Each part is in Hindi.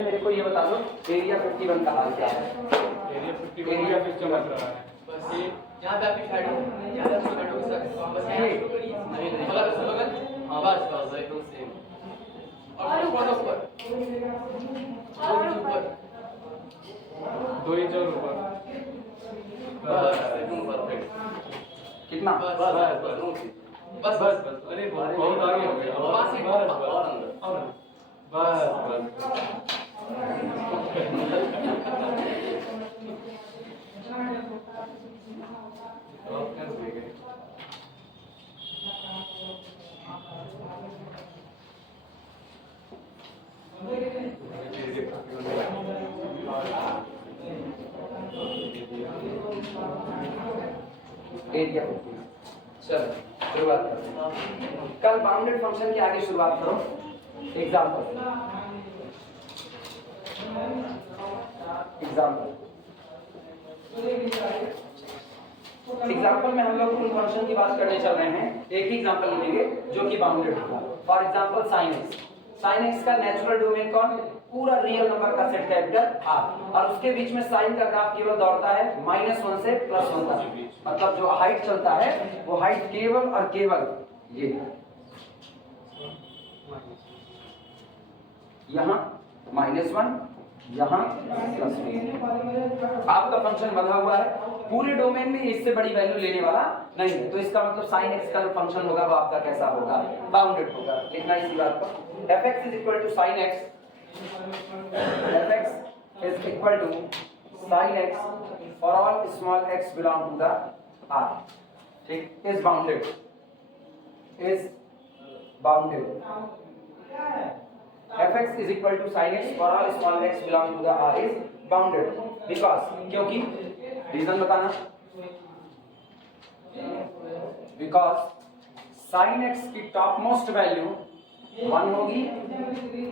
मेरे को ये बता दो एरिया 51 का हाल क्या है। एरिया 51 चमक रहा है। बस ये यहाँ पे आपकी शैडो यहाँ पे आपकी शैडो के साथ बस यहाँ शुरू करिए बगल बगल हाँ बस बस एकदम सेम और ऊपर ऊपर दो इंच और ऊपर बस एकदम परफेक्ट कितना बस बस बस बस बस अरे बहुत आगे हो गया पास ही बस और अंदर बस बस एरिया 51। चलो शुरुआत करते हैं। कल बाउंडेड फंक्शन के आगे शुरुआत करो। एग्जाम्पल में हम लोग उन फंक्शन की बात करने चल रहे हैं। एक ही एग्जाम्पल लेंगे जो कि बाउंडेड होगा। For example sine x. Sine x का नेचुरल डोमेन कौन? पूरा रियल नंबर का सेट कैपिटल आर, और उसके बीच में साइन का ग्राफ केवल दौड़ता है -1 से +1 तक। मतलब जो हाइट चलता है वो हाइट केवल और केवल ये यहाँ -1 यहाँ +1। आपका फंक्शन बंधा हुआ है पूरे डोमेन में, इससे बड़ी वैल्यू लेने वाला नहीं है। तो इसका मतलब साइन एक्स का जो फंक्शन होगा वो आपका कैसा होगा? बाउंडेड होगा। लिखना इसी बात को। fx is equal to sine X, fx is equal to sine X for all small x belong to the r। ठीक, is bounded fx is equal to sin x for all small x belong to the r is bounded because क्योंकि रीजन बताना, because sin x की टॉप मोस्ट वैल्यू 1 होगी,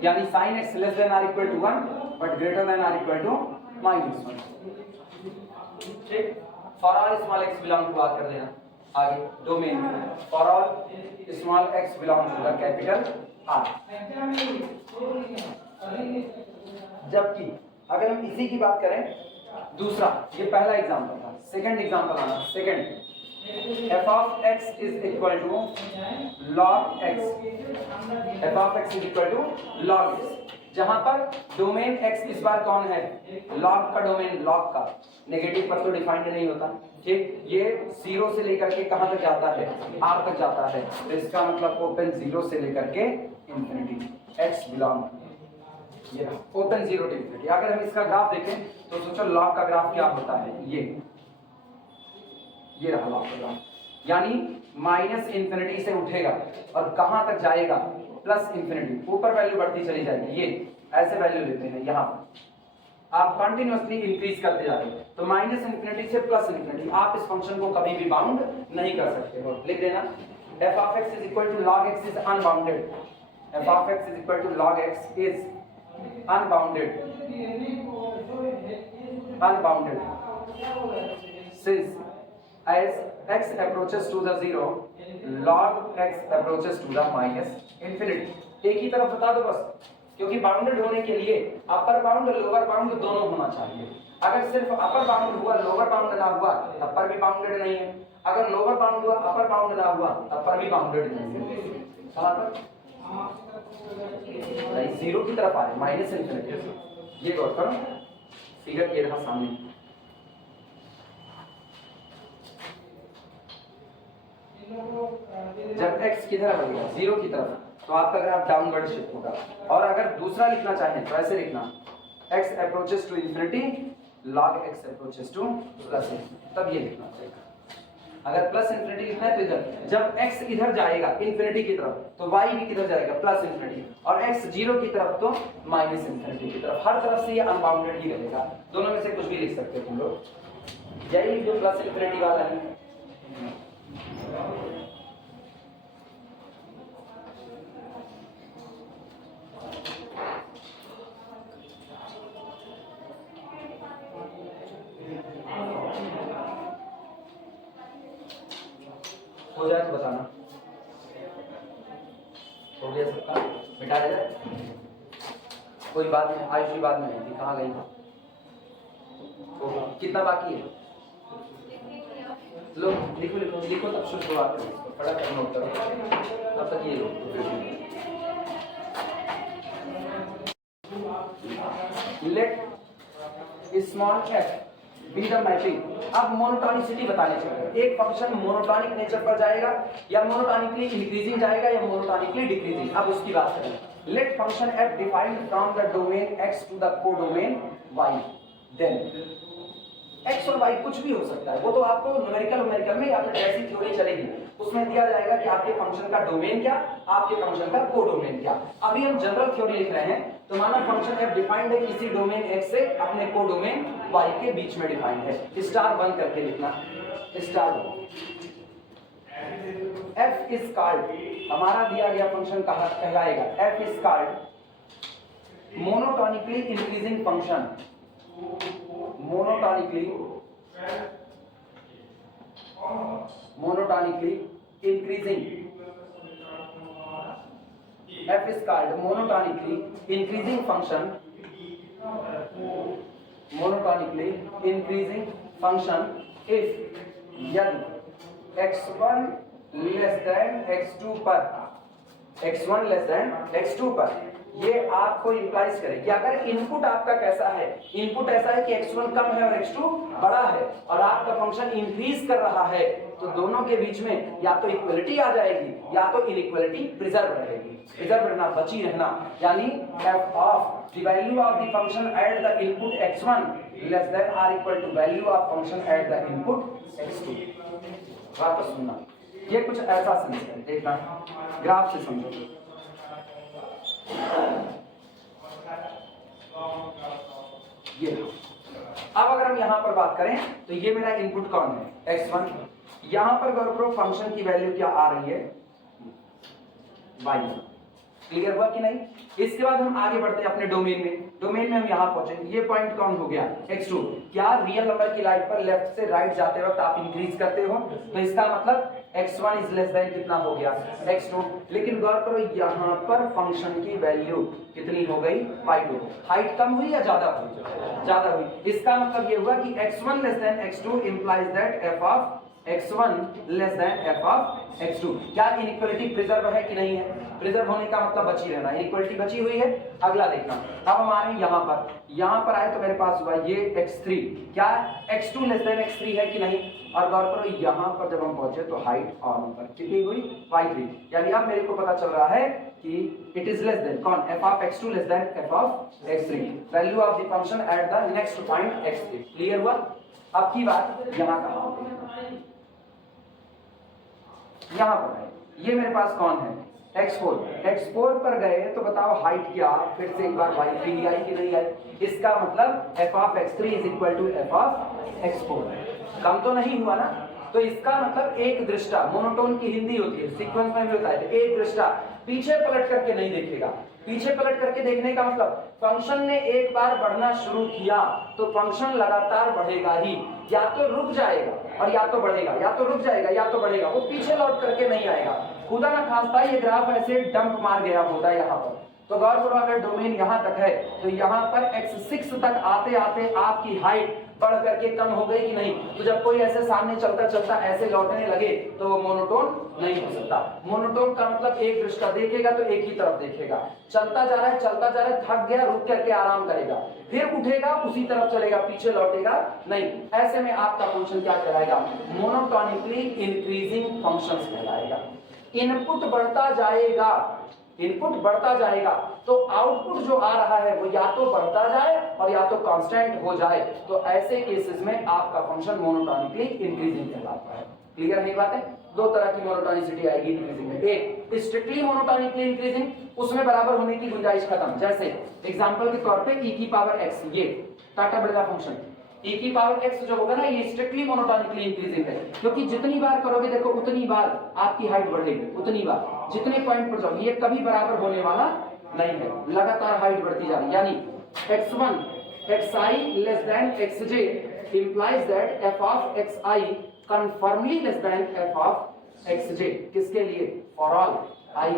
यानी sin x less than or equal to 1 but greater than or equal to -1। ठीक, for all small x belong to r कर देना। आगे domain for all small x belong to the capital R। जबकि अगर हम इसी की बात करें, दूसरा, ये पहला एग्जांपल था, सेकंड एग्जांपल आना। Second f of x is equal to log x, f of x is equal to log x, जहां पर डोमेन x इस बार कौन है? log का डोमेन, log का नेगेटिव पर तो डिफाइंड नहीं होता। ठीक, ये 0 से लेकर के कहां तक जाता है? r तक जाता है। तो इसका मतलब ओपन 0 से लेकर के इंफिनिटी x बिलोंग, ये ओपन 0 टू इंफिनिटी। अगर हम इसका ग्राफ देखें तो सोचो log का ग्राफ क्या होता है? ये रहा log का ग्राफ, यानी -इंफिनिटी से उठेगा और कहां तक जाएगा? +इंफिनिटी। ऊपर वैल्यू बढ़ती चली जाएगी। ये ऐसे वैल्यू लेते हैं, यहाँ आप कंटिन्यूअसली इंक्रीज करते जा रहे हो, तो -इंफिनिटी से +इंफिनिटी। आप इस फंक्शन को कभी भी बाउंड नहीं कर सकते हो। लिख देना f of x is equal to log x is unbounded, f of x is equal to log x is unbounded since as x approaches to the 0 log x approaches to the -infinity। एक ही तरफ बता दो बस, क्योंकि बाउंडेड होने के लिए अपर बाउंड और लोअर बाउंड दोनों होना चाहिए। अगर सिर्फ अपर बाउंड हुआ लोअर बाउंड ना हुआ तब पर भी बाउंडेड नहीं है, अगर लोअर बाउंड हुआ अपर बाउंड ना हुआ तब पर भी बाउंडेड नहीं है। कहां पर? 0 की तरफ आ रहे, -इंफिनिटी। ये गौर करो, फिगर ये रहा सामने। जब x किधर बढ़ेगा? 0 की तरफ, तो आपका ग्राफ डाउनवर्ड शिफ्ट होगा। और अगर दूसरा लिखना चाहें तो ऐसे लिखना x approaches to infinity log x approaches to +, तब ये लिखना चाहिए। अगर +इंफिनिटी लिखना है तो इधर, जब x इधर जाएगा इंफिनिटी की तरफ तो y भी किधर जाएगा? +इंफिनिटी, और x 0 की तरफ तो -इंफिनिटी की तरफ। हर तरफ से ये अनबाउंडेड ही रहेगा। दोनों में से कुछ भी लिख सकते हो तुम लोग। यही जो +इंफिनिटी वाला है। हो जाए तो बताना। हो गया सबका? मिटा देगा। कोई बात नहीं, आयुषी बाद में आएगी, कहाँ गई? तो कितना बाकी है? लो लिखो लिखो लिखो, तब शुरुआत करो, बड़ा कर नोट करो, तब तक ये लो। Let small f be the matching. अब मोनोटोनिसिटी बताने चले, एक फंक्शन मोनोटोनिक नेचर पर जाएगा या मोनोटोनिकली इंक्रीजिंग जाएगा या मोनोटोनिकली डिक्रीजिंग, अब उसकी बात करें। Let function f defined from the domain x to the codomain y, then x और y कुछ भी हो सकता है, वो तो आपको न्यूमेरिकल में या फिर ऐसी थ्योरी चलेगी, उसमें दिया जाएगा कि आपके फंक्शन का डोमेन क्या, आपके फंक्शन का कोडोमेन क्या। अभी हम जनरल थ्योरी लिख रहे हैं, तो माना फंक्शन f डिफाइंड है किसी डोमेन x से अपने कोडोमेन y के बीच में डिफाइंड है। स्टार 1 करके लिखना, स्टार 1 f इज कॉल्ड, हमारा दिया गया फंक्शन कहलाएगा f is called monotonically increasing function, monotonically increasing, f is called monotonically increasing function, monotonically increasing function if यदि x1 less than x2 पर, x1 less than x2 पर, ये आपको इंप्लाइज करे कि अगर इनपुट आपका कैसा है, इनपुट ऐसा है कि x1 कम है और x2 बड़ा है और आपका फंक्शन इंक्रीज कर रहा है, तो दोनों के बीच में या तो इक्वलिटी आ जाएगी या तो इनइक्वलिटी प्रिजर्व रहेगी। प्रिजर्व रहना, बची रहना, यानी f of the value of the function at the input x1 less than or equal to value of function at the input x2। वापस सुनना, ये कुछ ऐसा सेंस है, देखना ग्राफ से समझो। ये अब अगर हम यहां पर बात करें तो ये मेरा इनपुट कौन है, x1, यहां पर गौर करो फंक्शन की वैल्यू क्या आ रही है, y। क्लियर हुआ कि नहीं? इसके बाद हम आगे बढ़ते हैं अपने डोमेन में। डोमेन में हम यहां पहुंचे, ये पॉइंट कौन हो गया, x2। क्या रियल नंबर की लाइट पर लेफ्ट से राइट जाते वक्त आप इंक्रीज करते हो, तो इसका मतलब x1 इज लेस देन कितना हो गया, x2। लेकिन गौर करो यहां पर फंक्शन की वैल्यू कितनी हो गई, y2। हाइट कम हुई या ज्यादा हुई, ज्यादा हुई। इसका मतलब ये हुआ कि x1 less then x2 implies that f of x1 less then f of x2। क्या इनइक्वालिटी प्रिजर्व है कि नहीं है? प्रिजर्व होने का मतलब बची रहना, इक्वलिटी बची हुई है। अगला देखना, अब हम आ रहे हैं यहां पर आए तो मेरे पास हुआ ये x3, क्या x2 लेस देन x3 है कि नहीं? और गौर करो यहां पर जब हम पहुंचे तो हाइट और नंबर कितनी हुई, y3, यानी अब मेरे को पता चल रहा है कि इट इज लेस देन कौन, f of x2 less than f of x3, value of the function at the next point x3। Clear हुआ? अब की बात यहां कहां होगी, यहां पर है, ये मेरे पास कौन है, x4 पर गए तो बताओ हाइट क्या, फिर से एक बार y3 आई कि नहीं आई? इसका मतलब f of x3 is equal to f of x4। कम तो नहीं हुआ ना? तो इसका मतलब एक दृष्टा, मोनोटोन की हिंदी होती है, सीक्वेंस में भी होता है, एक दृष्टा पीछे पलट करके नहीं देखेगा। पीछे पलट करके देखने का मतलब फंक्शन ने एक बार बढ़ना शुरू किया तो फंक्शन लगातार बढ़ेगा ही, या तो रुक जाएगा और या तो बढ़ेगा, या तो रुक जाएगा या तो बढ़ेगा, वो पीछे लौट करके नहीं आएगा। खुदा ना खास्ता ये ग्राफ ऐसे डंप मार गया होता यहाँ पर, तो गौर करो अगर डोमेन यहाँ तक है तो यहाँ पर x6 तक आते आते आपकी हाइट बढ़ करके कम हो गई कि नहीं? तो जब कोई ऐसे सामने चलता चलता ऐसे लौटने लगे तो वो मोनोटोन नहीं हो सकता। मोनोटोन का मतलब एक दृष्टा देखेगा तो एक ही तरफ देखेगा, चलता जा रहा है, थक गया, रुक करके आराम करेगा, फिर उठेगा उसी तरफ चलेगा, पीछे लौटेगा नहीं। ऐसे में आपका फंक्शन क्या कहलाएगा, मोनोटोनिकली इंक्रीजिंग फंक्शन कहलाएगा। इनपुट बढ़ता जाएगा, इनपुट बढ़ता जाएगा तो आउटपुट जो आ रहा है वो या तो बढ़ता जाए और या तो कांस्टेंट हो जाए, तो ऐसे केसेस में आपका फंक्शन मोनोटोनिकली इंक्रीजिंग कहलाता है। क्लियर है ये बात है? दो तरह की मोनोटोनिसिटी आएगी इंक्रीजिंग में, एक स्ट्रिक्टली मोनोटोनिकली इंक्रीजिंग, उसमें बराबर होने की गुंजाइश खत्म। जैसे एग्जांपल के तौर पे e की पावर x, ये टाटा बिरला फंक्शन e की पावर x जो होगा ना, ये स्ट्रिक्टली मोनोटोनिकली इंक्रीजिंग है, क्योंकि जितनी बार करोगे देखो उतनी बार आपकी हाइट बढ़ेगी, उतनी बार जितने पॉइंट पर जाओ, ये कभी बराबर होने वाला नहीं है, लगातार हाइट बढ़ती जा रही है। यानी x1 xi less than xj implies that f of xi confirmly less than f of xj। किसके लिए? फॉर ऑल i,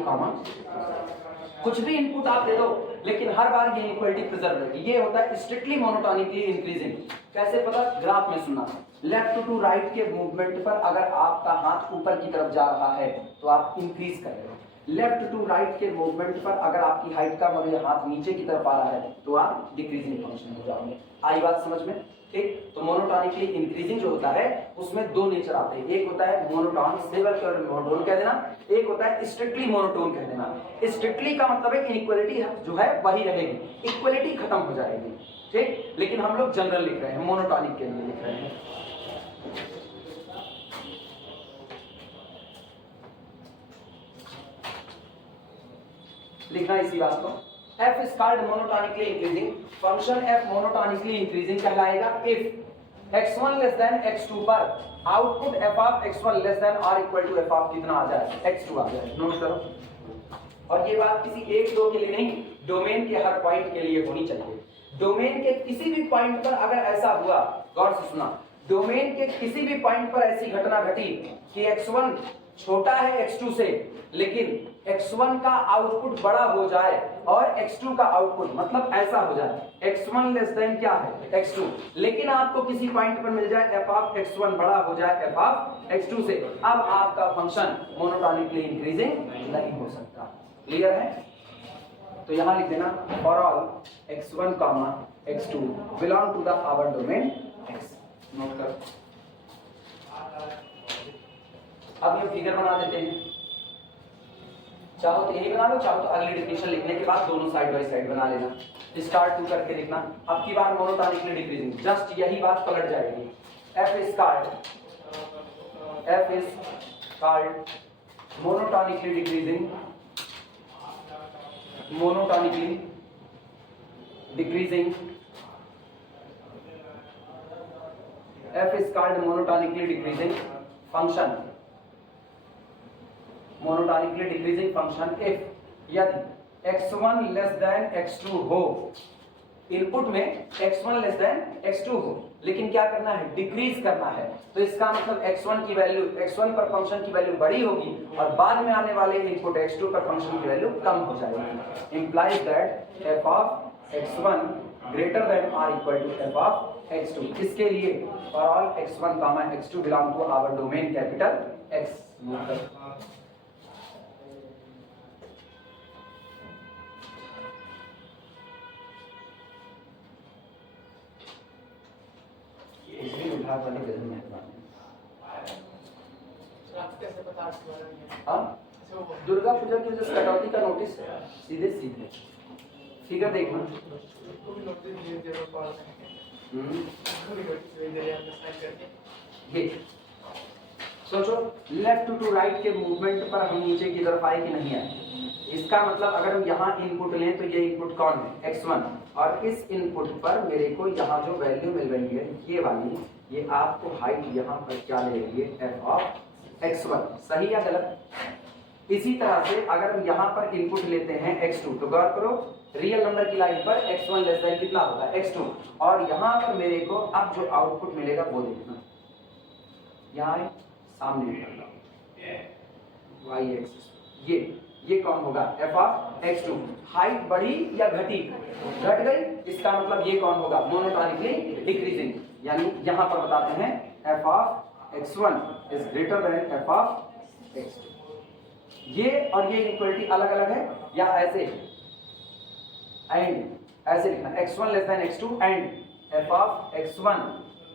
कुछ भी इनपुट आप दे दो लेकिन हर बार ये इक्वलिटी प्रिजर्व रहेगी। ये होता है स्ट्रिक्टली मोनोटोनिकली इंक्रीजिंग। कैसे पता? ग्राफ में सुनना, लेफ्ट टू राइट के मूवमेंट पर अगर आपका हाथ ऊपर की तरफ जा रहा है तो आप इंक्रीज कर रहे हो, लेफ्ट टू राइट के मूवमेंट पर अगर आपकी हाइट कम और ये हाथ नीचे की तरफ आ रहा है तो आप डिक्रीजिंग फंक्शन हो जाओगे। आई बात समझ में? ठीक। तो मोनोटोनिकली इंक्रीजिंग जो होता है उसमें दो नेचर आते हैं, एक होता है मोनोटोन, स्टेबल और मोनोटोन कह देना, एक होता है स्ट्रिक्टली मोनोटोन कह देना। स्ट्रिक्टली का मतलब है इनइक्वालिटी जो है वही रहेगी, इक्वालिटी खत्म हो जाएगी। ठीक। लेकिन हम लोग जनरल लिख रहे हैं, मोनोटोनिक के लिए लिख रहे हैं। लिखना इसी बात को, f is called monotonically increasing, function f monotonically increasing कहलाएगा if x1 less than x2 पर output f of x1 less than or equal to f of कितना आ जाए? x2 आ जाए। नोट करो। और ये बात किसी एक दो के लिए नहीं, डोमेन के हर पॉइंट के लिए होनी चाहिए। डोमेन के किसी भी पॉइंट पर अगर ऐसा हुआ, गौर से सुना, डोमेन के किसी भी पॉइंट पर ऐसी घटना घटी कि x1 छोटा है x2 से, लेकिन x1 का आउटपुट बड़ा हो जाए और x2 का आउटपुट मतलब ऐसा हो जाए x1 लेस देन क्या है? x2, लेकिन आपको किसी पॉइंट पर मिल जाए f ऑफ x1 बड़ा हो जाए f ऑफ x2 से, अब आपका फंक्शन मोनोटोनिकली इंक्रीजिंग नहीं हो सकता। क्लियर है? तो यहां लिख देना for all x1 x2 belong to the our domain x। Note कर। अब ये फिगर बना देते हैं, चाहो तो यही बना लो, चाहो तो अगली डिफिनेशन लिखने के बाद दोनों साइड बाय साइड बना लेना। स्टार्ट टू करके लिखना। अब की बार मोनोटोनिकली डिक्रीजिंग, जस्ट यही बात पलट जाएगी। f is called monotonically decreasing, monotonically decreasing, f is called monotonically decreasing function, monotonically decreasing function if यदि x1 less than x2 हो, इनपुट में x1 लेस देन x2 हो, लेकिन क्या करना है? डिक्रीज करना है। तो इसका मतलब x1 की वैल्यू, x1 पर फंक्शन की वैल्यू बड़ी होगी और बाद में आने वाले इनपुट x2 पर फंक्शन की वैल्यू कम हो जाएगी। Implies that f of x1 greater than और equal to f of x2। इसके लिए for all x1 x2 belong to our domain capital X। वाले गजल में दुर्गा पूजा की वजह से कटौती का नोटिस सीधे सीधे फिगर देखना। ये सोचो लेफ्ट टू राइट के मूवमेंट पर हम नीचे की तरफ आए कि नहीं आए। इसका मतलब अगर हम यहाँ इनपुट लें तो ये इनपुट कौन है? x1, और इस इनपुट पर मेरे को यहाँ जो वैल्यू मिल रही है ये वाली, ये आपको हाइट यहाँ पर क्या ले रही है? f of x1। सही या गलत? इसी तरह से अगर हम यहाँ पर इनपुट लेते हैं x2, तो गौर करो रियल नंबर की लाइन पर x1 लेस देन कितना होगा? x2, और यहाँ पर मेरे को अब जो आउटपुट मिलेगा वो देखना, यहाँ सामने y एक्सिस, ये कौन होगा? f of x2। हाइट बढ़ी या घटी? घट गई, इसका मतलब ये कौन होगा? Monotonically decreasing. यानी यहाँ पर बताते हैं f of x1 is greater than f of x2। ये और ये इनइक्वालिटी अलग अलग है या ऐसे एंड ऐसे लिखना, x1 less then x2 and f of x1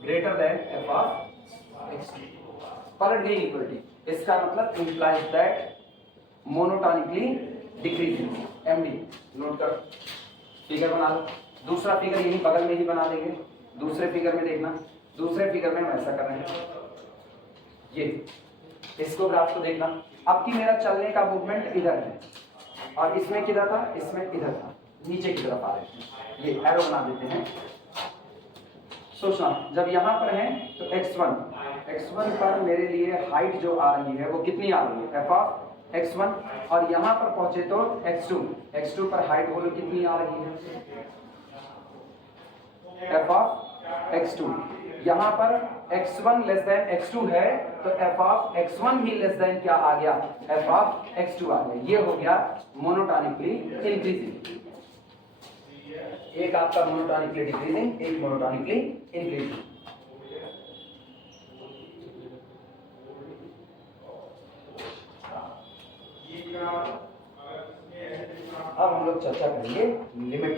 greater then f of x2। पलट गई इक्वालिटी, इसका मतलब implies that monotonically decreasing. MD note कर, फिगर बना लो। दूसरा फिगर यही बगल में ही बना देंगे। दूसरे फिगर में देखना, दूसरे फिगर में हम ऐसा कर रहे हैं, ये इसको ग्राफ को देखना। अब कि मेरा चलने का मूवमेंट इधर है और इसमें किधर था? इसमें इधर था, नीचे की तरफ आ रहे थे। ये एरो बना देते हैं। सोचना जब यहाँ पर है तो x1 पर मेरे लिए हाइट जो आ रही है वो कितनी आ रही है? f ऑफ x1, और यहाँ पर पहुंचे तो x2 पर हाइट बोलो कितनी आ रही है? f of x2। यहाँ पर x1 लेस देन x2 है तो f ऑफ x1 भी लेस देन क्या आ गया, f ऑफ x2 आ गया। ये हो गया मोनोटोनिकली इंक्रीजिंग। एक आपका मोनोटोनिकली डिक्रीजिंग, एक मोनोटोनिकली इंक्रीजिंग। अब हम लोग चर्चा करेंगे लिमिट।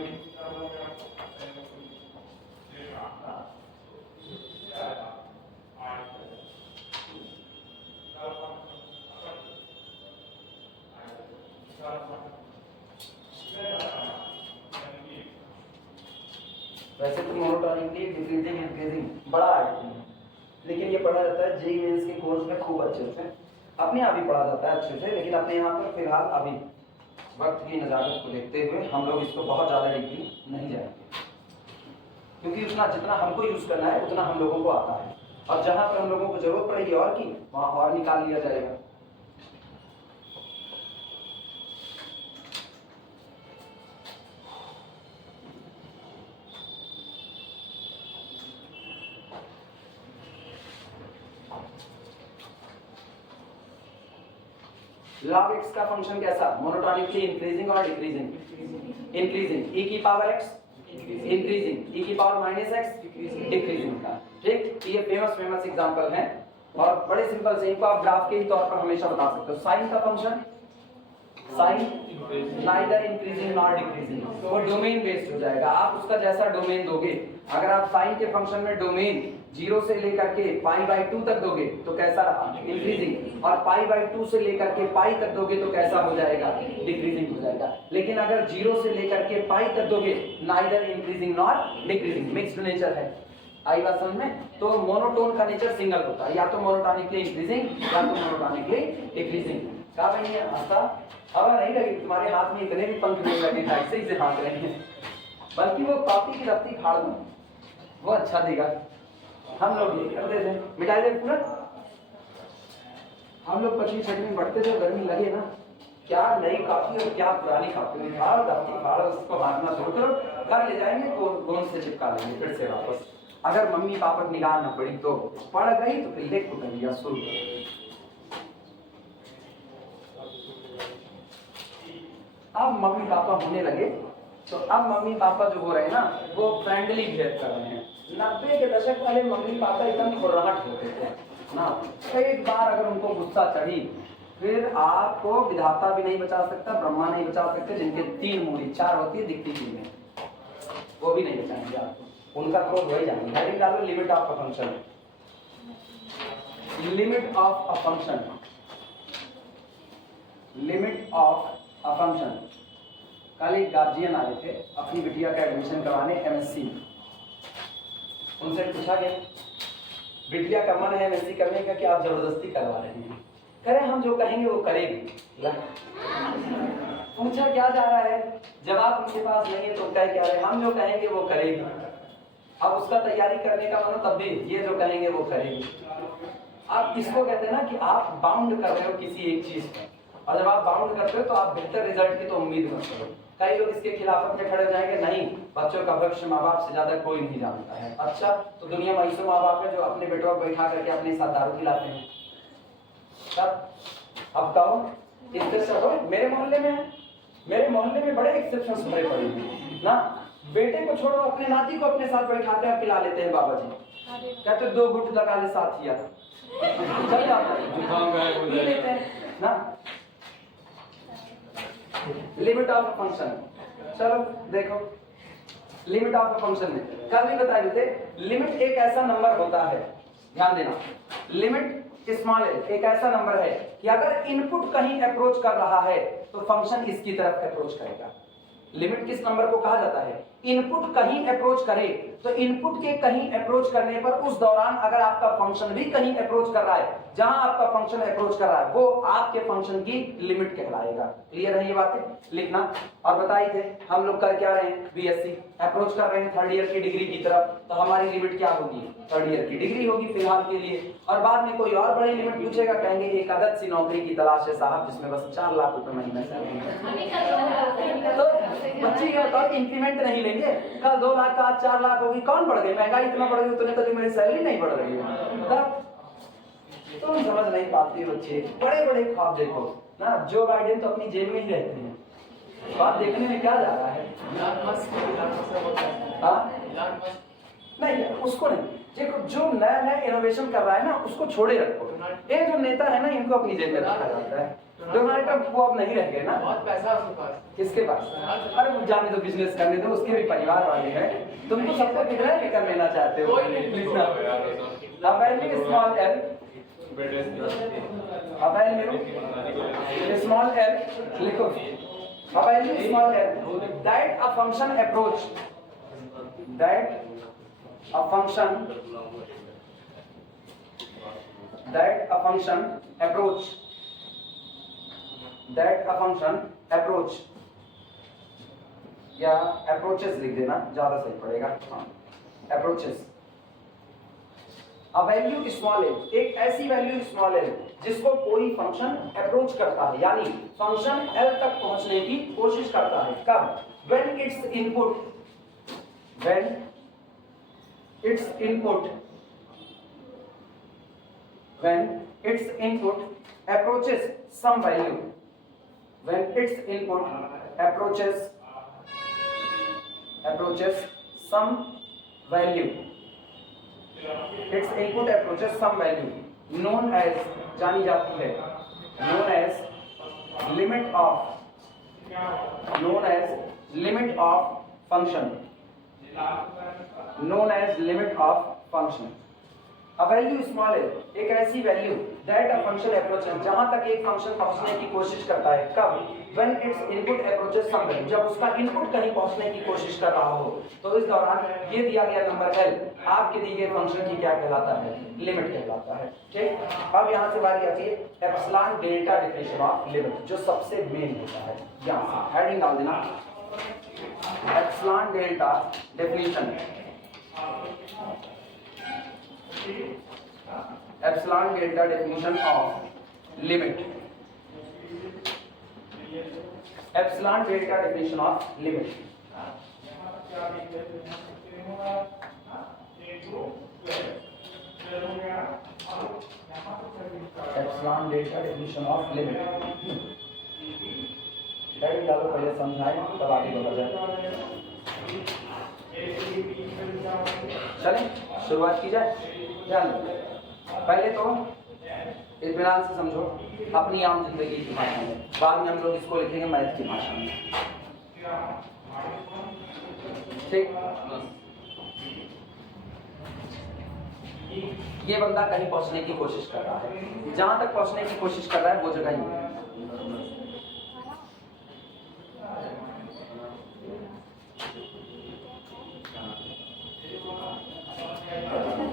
वैसे तो मोनोटोनिकली डिक्रीजिंग इंक्रीजिंग बड़ा आर्ट है, लेकिन ये पढ़ा जाता है जेईई मेंस के कोर्स में खूब अच्छे से, अपने आप ही पढ़ा जाता है अच्छे से। लेकिन अपने यहाँ पर फिलहाल अभी वक्त की नज़ाकत को देखते हुए हम लोग इसको बहुत ज़्यादा डीपली नहीं जाएंगे, क्योंकि उतना जितना हमको यूज़ करना है उतना हम लोगों को आता है, और जहाँ पर हम लोगों को जरूरत पड़ेगी और की वहाँ और निकाल लिया जाएगा। log x का फंक्शन कैसा, मोनोटोनिकली इंक्रीजिंग और डिक्रीजिंग? इंक्रीजिंग, e की पावर x इंक्रीजिंग, e की पावर माइनस x डिक्रीजिंग का। ठीक, ये फेमस एग्जांपल हैं और बड़े सिंपल से इनको आप ग्राफ के ही तौर पर हमेशा बता सकते हो। साइन का function, sine neither increasing nor decreasing, वो डोमेन बेस्ड हो जाएगा। आप उसका जैसा डोमेन दोगे, अगर आप साइन के फंक्शन में डोमेन 0 से लेकर के π/2 तक दोगे तो कैसा रहा, इंक्रीजिंग, और π/2 से लेकर के पाई तक दोगे तो कैसा हो जाएगा, डिक्रीजिंग हो जाएगा। लेकिन अगर 0 से लेकर के पाई तक दोगे, neither increasing nor decreasing, mixed nature है। आई बात समझ में? तो मोनोटोन का नेचर सिंगल होता है, या तो मोनोटोनिकली इंक्रीजिंग या तो मोनोटोनिकली डिक्रीजिंग। कहा भाई ये आशा हवा नहीं लगी, तुम्हारे हाथ में इतने भी पंख नहीं लगे था, ऐसे ही से हाँक रहे हैं, बल्कि वो कॉपी की रफ्ती फाड़ दो, वो अच्छा देगा। हम लोग ये करते थे, मिटाई दे पूरा। हम लोग 25 छठ में बढ़ते थे, गर्मी लगे ना, क्या नई कॉपी और क्या पुरानी कॉपी, फाड़ दफ्ती फाड़, उसको हाथना शुरू करो, घर ले जाएंगे गोंद से चिपका लेंगे फिर से वापस। अगर मम्मी पापा की निगाह न पड़ी तो पढ़ गई तो फिर लेख कर दिया शुरू। अब मम्मी पापा होने लगे तो अब मम्मी पापा जो हो रहे हैं ना वो फ्रेंडली बिहेव कर रहे हैं। 90 के दशक वाले मम्मी पापा एकदम खुर्राहट होते थे ना, एक बार अगर उनको गुस्सा चढ़ी फिर आपको विधाता भी नहीं बचा सकता, ब्रह्मा नहीं बचा सकते, जिनके 3 मूली 4 होती है दिखती 3 में, वो भी नहीं बचाएंगे आपको, उनका क्रोध वही जाएंगे। हेडिंग डालो limit of a function, limit of a function, limit of a function. कल एक गार्जियन आए थे अपनी बिटिया का एडमिशन करवाने एमएससी में, उनसे पूछा गया बिटिया का मन है एमएससी करने का कि आप जबरदस्ती करवा रहे हैं? करें, हम जो कहेंगे वो करेगी। पूछा क्या जा रहा है, जवाब उनके पास नहीं है तो कह क्या रहे, हम जो कहेंगे वो करेगी। अब उसका तैयारी करने का मन तब भी ये जो कहेंगे वो करेगी। आप इसको कहते हैं ना कि आप बाउंड कर रहे हो किसी एक चीज पर, और जब आप बाउंड करते हो तो आप बेहतर रिजल्ट की तो उम्मीद मत करो। कई लोग इसके खिलाफत में खड़े हो जाएंगे, नहीं बच्चों का भविष्य माँ बाप से ज्यादा कोई नहीं जानता है। अच्छा, तो दुनिया में ऐसे माँ बाप है जो अपने बेटों को बैठा करके अपने साथ दारू खिलाते हैं। तब अब कहो एक्सेप्शन, मेरे मोहल्ले में है, मेरे मोहल्ले में बड़े एक्सेप्शंस भरे पड़े हैं ना। बेटे को छोड़ो अपने नाती को अपने साथ बैठाते हैं, पिला लेते हैं बाबा जी, कहते 2 घुट लगा ले साथ ही चल जाता है, पी लेते हैं ना। लिमिट ऑफ फंक्शन, चलो देखो लिमिट ऑफ फंक्शन में कल भी बता रहे थे, लिमिट एक ऐसा नंबर होता है, ध्यान देना, लिमिट स्मॉल एल एक ऐसा नंबर है कि अगर इनपुट कहीं अप्रोच कर रहा है तो फंक्शन इसकी तरफ अप्रोच करेगा। लिमिट किस नंबर को कहा जाता है, इनपुट कहीं अप्रोच करे तो इनपुट के कहीं अप्रोच करने पर उस दौरान अगर आपका फंक्शन भी कहीं अप्रोच कर रहा है, जहां आपका फंक्शन अप्रोच कर रहा है वो आपके फंक्शन की लिमिट कहलाएगा। क्लियर है ये बातें, लिखना। और बताइए थे हम लोग कर क्या रहे हैं, बीएससी अप्रोच कर रहे हैं 3rd ईयर की डिग्री की तरफ, तो हमारी लिमिट क्या होगी, 3rd ईयर की डिग्री होगी फिलहाल के लिए। और बाद में कोई और बड़ी लिमिट पूछेगा, कहेंगे एक आदत सी नौकरी की तलाश है साहब जिसमें बस 4 लाख रुपए महीने से। तो बच्चे ये बताओ कि इंक्रीमेंट नहीं लेंगे, कल 2 लाख का आज 4 लाख होगी, कौन बढ़ गई? महंगाई इतना बढ़ गई, उतने तो मेरी सैलरी नहीं बढ़ रही है। तब तुम समझ नहीं पाती बच्चे, बड़े बड़े ख्वाब देखो ना, जो गाइडेंस तो अपनी जेब में ही रहते हैं, बात देखने में क्या जा रहा है? हाँ नहीं उसको नहीं, देखो जो नया नया इनोवेशन कर रहा है ना उसको छोड़े रखो। ये जो नेता है ना इनको अपनी जेब में रखा जाता है। डोनाल्ड ट्रंप वो अब नहीं रह गए ना, बहुत पैसा है उसके पास। किसके पास? अरे वो जाने दो, बिजनेस करने दो, उसके भी परिवार वाले हैं। तुमको सबको दिख रहा है कि कर लेना चाहते हो? A value small l, a value small l लिखो, a value small l that a function approach, that a function approach या approaches लिख देना ज्यादा सही पड़ेगा। हाँ approaches, a value small l, एक ऐसी वैल्यू स्मॉल l जिसको कोई फंक्शन अप्रोच करता है, यानी फंक्शन l तक पहुंचने की कोशिश करता है। कब? when its input approaches some value, when its input approaches some value, its input approaches some value known as, जानी जाती है, known as limit of function, known as limit of function। A value small l, एक ऐसी value that a function approaches, जहां तक एक फंक्शन पहुंचने की कोशिश करता है। कब? when its input approaches some value, जब उसका इनपुट कहीं पहुंचने की कोशिश कर रहा हो। तो इस दौरान ये दिया गया नंबर l आपके दिए गए फंक्शन की क्या कहलाता है? लिमिट कहलाता है। ठीक, अब यहाँ से बारी आती है epsilon delta definition of limit, जो सबसे मेन होता है। यहाँ से हेडिंग डाल देना, epsilon delta definition, epsilon delta definition of limit, epsilon delta definition of limit। epsilon delta definition of limit, heading डालो, पहले समझाएं तब आगे बढ़ा जाए। चलें शुरुआत की जाए। ध्यान दो, पहले तो इत्मीनान से समझो अपनी आम जिंदगी की भाषा में, बाद में हम लोग इसको लिखेंगे मैथ की भाषा में। ठीक, ये बंदा कहीं पहुंचने की कोशिश कर रहा है, जहां तक पहुंचने की कोशिश कर रहा है वो जगह ही है।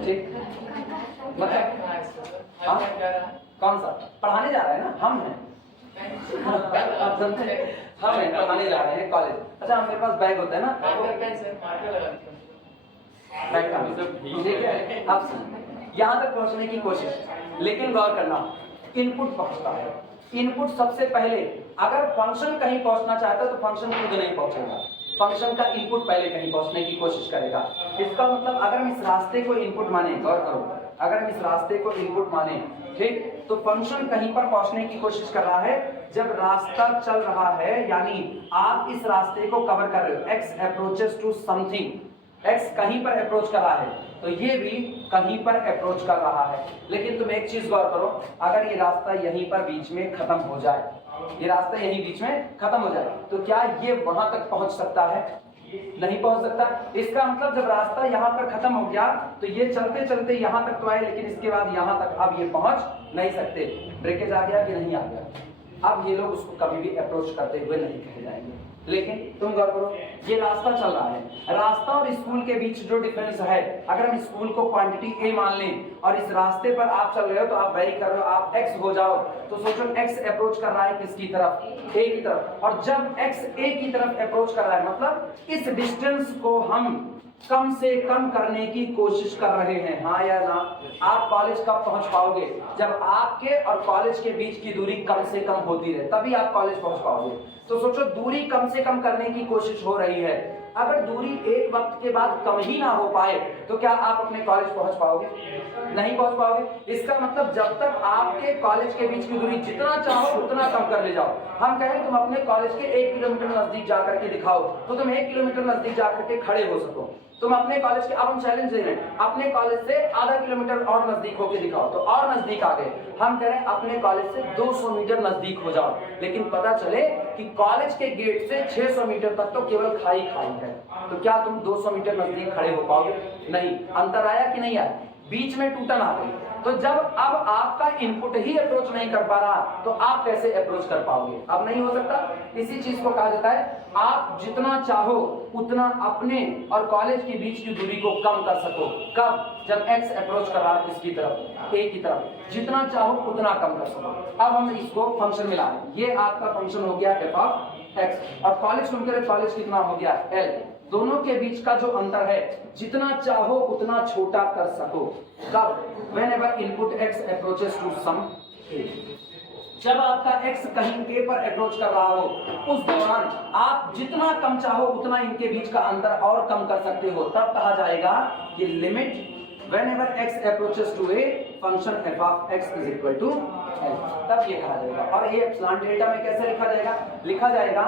ठीक, मतलब हाँ? कौन सा पढ़ाने जा रहा है ना? हम हैं, आप जानते हैं हम हैं, पढ़ाने जा रहे हैं कॉलेज। अच्छा मेरे पास बैग होता है ना, बैग का ठीक है। अब यहाँ तक पहुँचने की कोशिश, लेकिन गौर करना इनपुट पहुँचता है। इनपुट सबसे पहले अगर फंक्शन कहीं पहुँचना चाहता है तो फंक्शन खुद नहीं पहुँचेगा, फंक्शन का इनपुट पहले कहीं पहुंचने की कोशिश करेगा। इसका मतलब अगर हम इस रास्ते को इनपुट माने, गौर करो, अगर हम इस रास्ते को इनपुट माने, ठीक, तो फंक्शन कहीं पर पहुंचने की कोशिश कर रहा है। जब रास्ता चल रहा है यानी आप इस रास्ते को कवर कर रहे हो, x approaches to something, x कहीं पर अप्रोच कर रहा है तो ये भी कहीं पर अप्रोच कर रहा है। लेकिन तुम एक चीज गौर करो, अगर ये रास्ता यहीं पर बीच में खत्म हो जाए, ये रास्ता यहीं बीच में खत्म हो जाए तो क्या ये वहां तक पहुंच सकता है? नहीं पहुंच सकता। इसका मतलब जब रास्ता यहाँ पर खत्म हो गया तो ये चलते चलते यहाँ तक तो आए, लेकिन इसके बाद यहाँ तक अब ये पहुंच नहीं सकते। ब्रेकेज आ गया कि नहीं आ गया? अब ये लोग उसको कभी भी अप्रोच करते हुए नहीं कहे जाएंगे। लेकिन तुम गौर करो, ये रास्ता चल रहा है, रास्ता और स्कूल के बीच जो डिफरेंस है, अगर हम स्कूल को क्वांटिटी a मान लें और इस रास्ते पर आप चल रहे हो तो आप वेरी कर रहे हो, आप x हो जाओ, तो सोचो x अप्रोच कर रहा है किसकी तरफ? a की तरफ। और जब x a की तरफ अप्रोच कर रहा है मतलब इस डिस्टेंस को हम कम से कम करने की कोशिश कर रहे हैं, हाँ या ना? आप कॉलेज कब पहुंच पाओगे? जब आपके और कॉलेज के बीच की दूरी कम से कम होती रहे, तभी आप कॉलेज पहुंच पाओगे। तो सोचो, दूरी कम से कम करने की कोशिश हो रही है। अगर दूरी एक वक्त के बाद कम ही ना हो पाए तो क्या आप अपने कॉलेज पहुंच पाओगे? नहीं पहुंच पाओगे। इसका मतलब जब तक आपके कॉलेज के बीच की दूरी जितना चाहो उतना कम कर ले जाओ। हम कहें तुम अपने कॉलेज के 1 किलोमीटर नजदीक जाकर के दिखाओ, तो तुम 1 किलोमीटर नजदीक जाकर के खड़े हो सको। तुम अपने कॉलेज के, अब हम चैलेंज दे रहे हैं, अपने कॉलेज से आधा किलोमीटर और नजदीक होके दिखाओ, तो और नजदीक आ गए। हम कह रहे हैं अपने कॉलेज से 200 मीटर नजदीक हो जाओ, लेकिन पता चले कि कॉलेज के गेट से 600 मीटर तक तो केवल खाई खाई है। तो क्या तुम 200 मीटर नजदीक खड़े हो पाओगे? नहीं। अंतर आया कि नहीं आया? बीच में टूटन आ गई। तो जब अब आपका इनपुट ही अप्रोच नहीं कर पा रहा, तो आप कैसे अप्रोच कर पाओगे? अब नहीं हो सकता। इसी चीज को कहा जाता है आप जितना चाहो उतना अपने और कॉलेज के बीच की दूरी को कम कर सको। कब? जब x अप्रोच कर रहा है इसकी तरफ, a की तरफ, जितना चाहो उतना कम कर सको। अब हम इसको फंक्शन मिला रहे हैं। ये आपका फंक्शन हो गया f ऑफ x, और कॉलेज तुम कह रहे कॉलेज कितना हो गया l। दोनों के बीच का जो अंतर है जितना चाहो उतना छोटा कर सको। कब? whenever input x approaches to some a। जब आपका x कहीं a पर अप्रोच कर रहा हो, उस दौरान आप जितना कम चाहो उतना इनके बीच का अंतर और कम कर सकते हो। तब कहा जाएगा कि limit whenever x approaches to a function f of x is equal to l। तब ये कहा जाएगा। और ये एप्सिलॉन डेल्टा में कैसे लिखा जाएगा? लिखा जाएगा